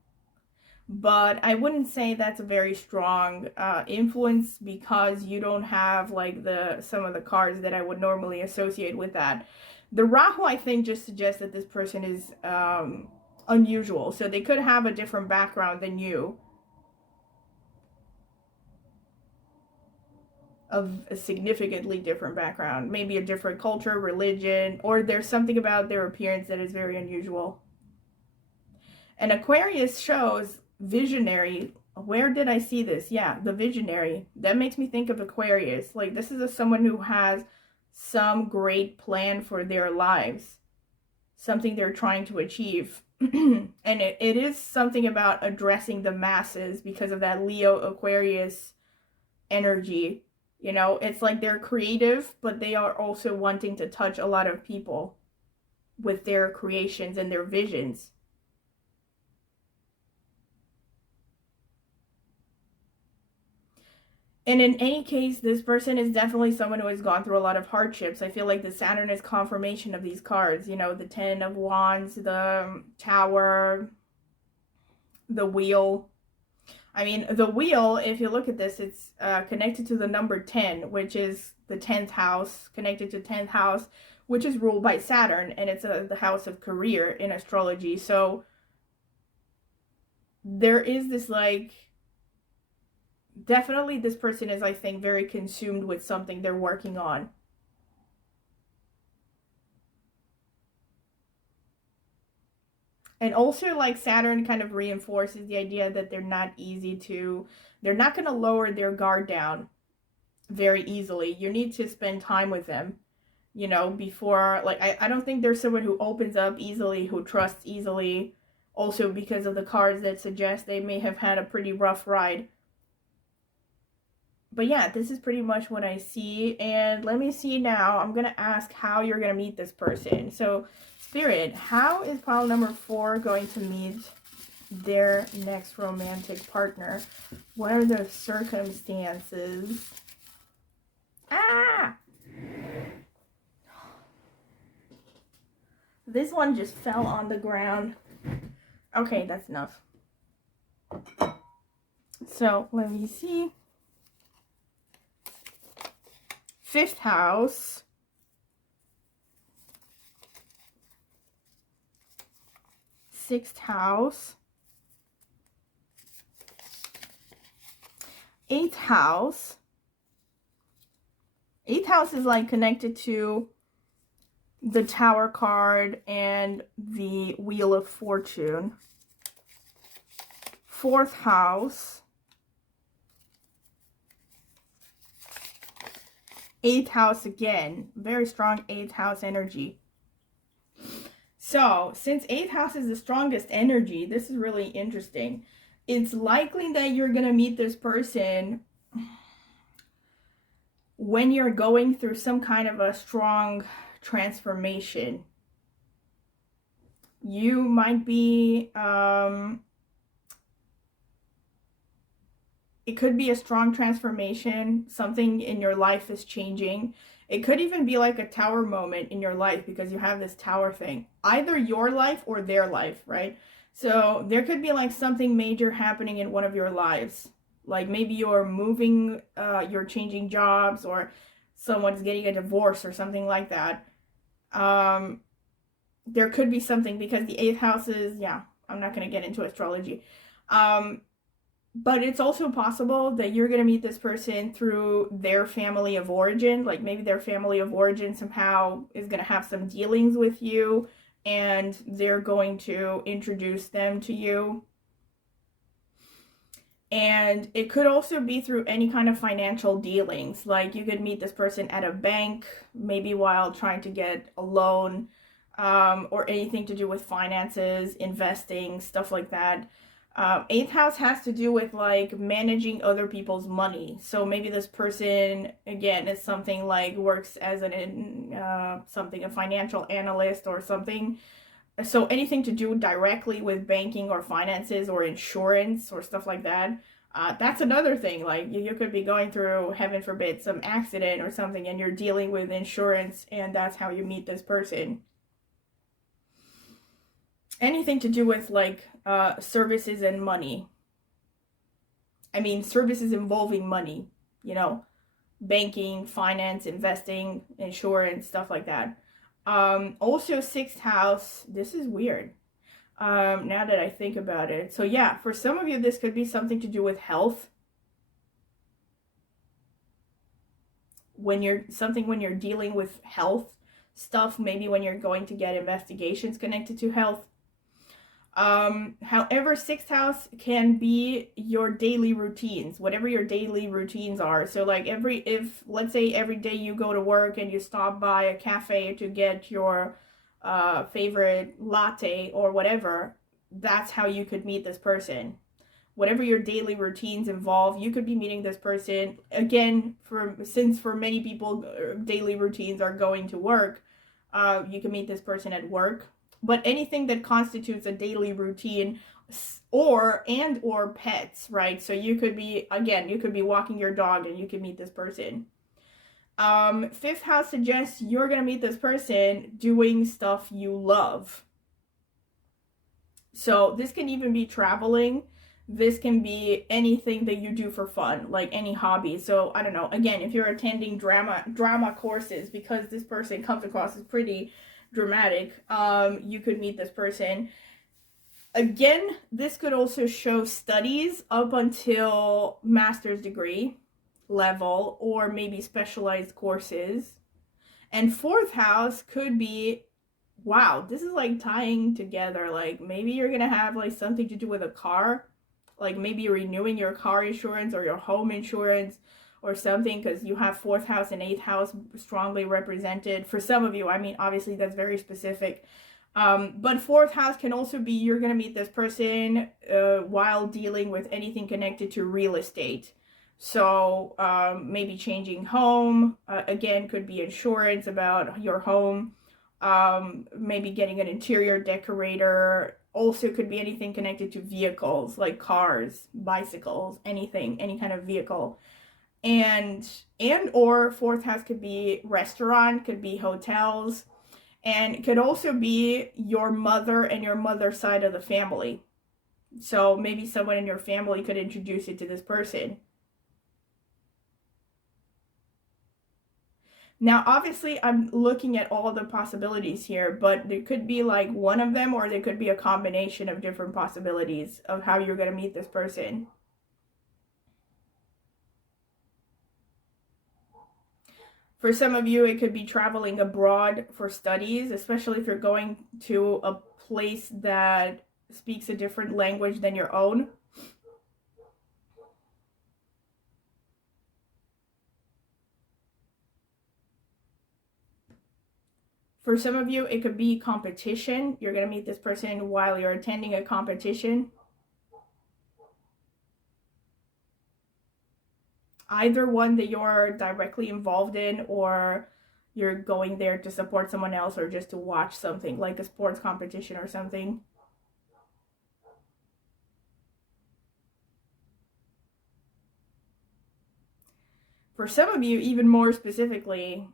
But I wouldn't say that's a very strong influence, because you don't have like some of the cards that I would normally associate with that. The Rahu, I think, just suggests that this person is unusual. So they could have a different background than you. Of a significantly different background, maybe a different culture, religion, or there's something about their appearance that is very unusual. And Aquarius shows visionary. Where did I see this? Yeah, the visionary. That makes me think of Aquarius. Like, this is someone who has some great plan for their lives, something they're trying to achieve. And it is something about addressing the masses because of that Leo Aquarius energy. You know, it's like they're creative, but they are also wanting to touch a lot of people with their creations and their visions. And in any case, this person is definitely someone who has gone through a lot of hardships. I feel like the Saturn is confirmation of these cards. You know, the Ten of Wands, the Tower, the Wheel. I mean, the Wheel, if you look at this, it's connected to the number 10, which is the 10th house, connected to 10th house, which is ruled by Saturn, and it's the house of career in astrology. So there is this, like, definitely this person is, I think, very consumed with something they're working on. And also, like, Saturn kind of reinforces the idea that they're not going to lower their guard down very easily. You need to spend time with them, you know, before, like, I don't think there's someone who opens up easily, who trusts easily, also because of the cards that suggest they may have had a pretty rough ride. But yeah, this is pretty much what I see. And let me see now. I'm going to ask how you're going to meet this person. So, Spirit, how is pile number 4 going to meet their next romantic partner? What are the circumstances? Ah! This one just fell on the ground. Okay, that's enough. So, let me see. 5th house. 6th house. 8th house. 8th house is like connected to the Tower card and the Wheel of Fortune. 4th house. 8th house again. Very strong 8th house energy. So, since 8th house is the strongest energy, this is really interesting. It's likely that you're going to meet this person when you're going through some kind of a strong transformation. You might be, it could be a strong transformation. Something in your life is changing. It could even be like a tower moment in your life because you have this tower thing. Either your life or their life, right? So there could be like something major happening in one of your lives. Like maybe you're moving, you're changing jobs, or someone's getting a divorce or something like that. There could be something because the 8th house is, yeah, I'm not going to get into astrology. But it's also possible that you're going to meet this person through their family of origin. Like maybe their family of origin somehow is going to have some dealings with you, and they're going to introduce them to you. And it could also be through any kind of financial dealings. Like you could meet this person at a bank, maybe while trying to get a loan, or anything to do with finances, investing, stuff like that. 8th house has to do with like managing other people's money. So maybe this person, again, is something like works as a financial analyst or something. So anything to do directly with banking or finances or insurance or stuff like that. That's another thing. Like you could be going through, heaven forbid, some accident or something, and you're dealing with insurance, and that's how you meet this person. Anything to do with like services and money. I mean, services involving money, you know, banking, finance, investing, insurance, stuff like that. Also 6th house, this is weird. Now that I think about it. So yeah, for some of you, this could be something to do with health. When you're dealing with health stuff, maybe when you're going to get investigations connected to health. However, 6th house can be your daily routines, whatever your daily routines are. So like let's say every day you go to work and you stop by a cafe to get your favorite latte or whatever, that's how you could meet this person. whatever your daily routines involve, you could be meeting this person. Again, since for many people, daily routines are going to work, you can meet this person at work. But anything that constitutes a daily routine or pets, right? So you could be, again, you could be walking your dog and you can meet this person. Fifth house suggests you're going to meet this person doing stuff you love. So this can even be traveling. This can be anything that you do for fun, like any hobby. So I don't know, again, if you're attending drama courses, because this person comes across as pretty dramatic, you could meet this person. Again, this could also show studies up until master's degree level or maybe specialized courses. And fourth house could be, wow, this is like tying together, like maybe you're gonna have like something to do with a car, like maybe renewing your car insurance or your home insurance or something, because you have fourth house and eighth house strongly represented. For some of you, I mean, obviously that's very specific. But fourth house can also be you're going to meet this person while dealing with anything connected to real estate. So maybe changing home, again, could be insurance about your home, maybe getting an interior decorator. Also could be anything connected to vehicles like cars, bicycles, anything, any kind of vehicle. And or fourth house could be restaurant, could be hotels. And it could also be your mother and your mother's side of the family. So maybe someone in your family could introduce you to this person. Now, obviously, I'm looking at all the possibilities here, but there could be like one of them, or there could be a combination of different possibilities of how you're going to meet this person. For some of you, it could be traveling abroad for studies, especially if you're going to a place that speaks a different language than your own. For some of you, it could be competition. You're going to meet this person while you're attending a competition. Either one that you're directly involved in, or you're going there to support someone else, or just to watch something like a sports competition or something. For some of you, even more specifically,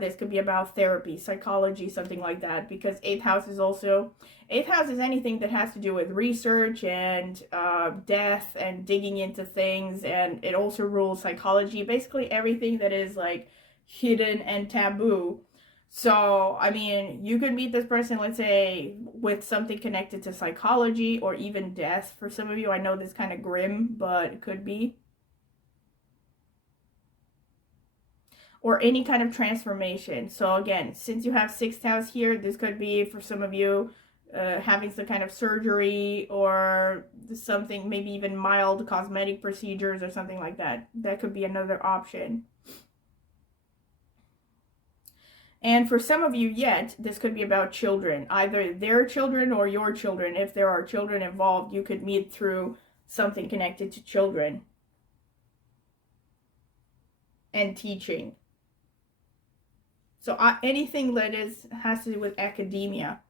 this could be about therapy, psychology, something like that, because eighth house is anything that has to do with research and death and digging into things, and it also rules psychology, basically everything that is like hidden and taboo. So, I mean, you could meet this person, let's say, with something connected to psychology or even death. For some of you, I know this is kind of grim, but it could be. Or any kind of transformation. So again, since you have sixth house here, this could be for some of you having some kind of surgery or something, maybe even mild cosmetic procedures or something like that. That could be another option. And for some of you yet, this could be about children, either their children or your children. If there are children involved, you could meet through something connected to children and teaching. So anything that has to do with academia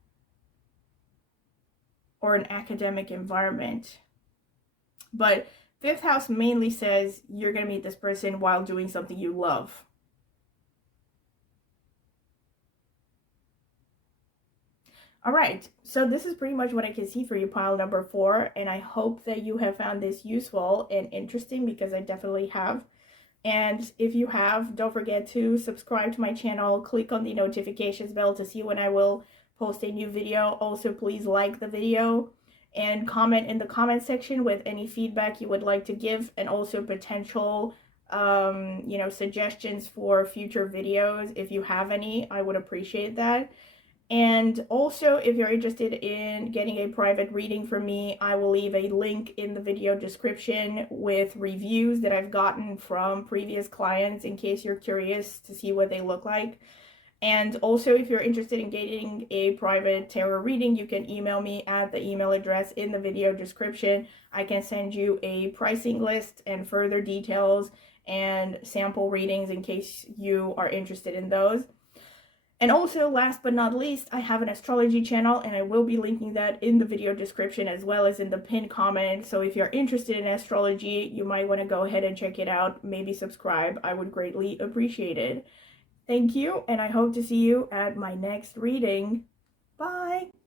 or an academic environment. But fifth house mainly says you're going to meet this person while doing something you love. All right, so this is pretty much what I can see for you, pile number 4, and I hope that you have found this useful and interesting, because I definitely have. And if you have, don't forget to subscribe to my channel, click on the notifications bell to see when I will post a new video. Also, please like the video and comment in the comment section with any feedback you would like to give, and also potential suggestions for future videos. If you have any, I would appreciate that. And also, if you're interested in getting a private reading from me, I will leave a link in the video description with reviews that I've gotten from previous clients, in case you're curious to see what they look like. And also, if you're interested in getting a private tarot reading, you can email me at the email address in the video description. I can send you a pricing list and further details and sample readings in case you are interested in those. And also, last but not least, I have an astrology channel, and I will be linking that in the video description as well as in the pinned comment. So if you're interested in astrology, you might want to go ahead and check it out. Maybe subscribe. I would greatly appreciate it. Thank you, and I hope to see you at my next reading. Bye!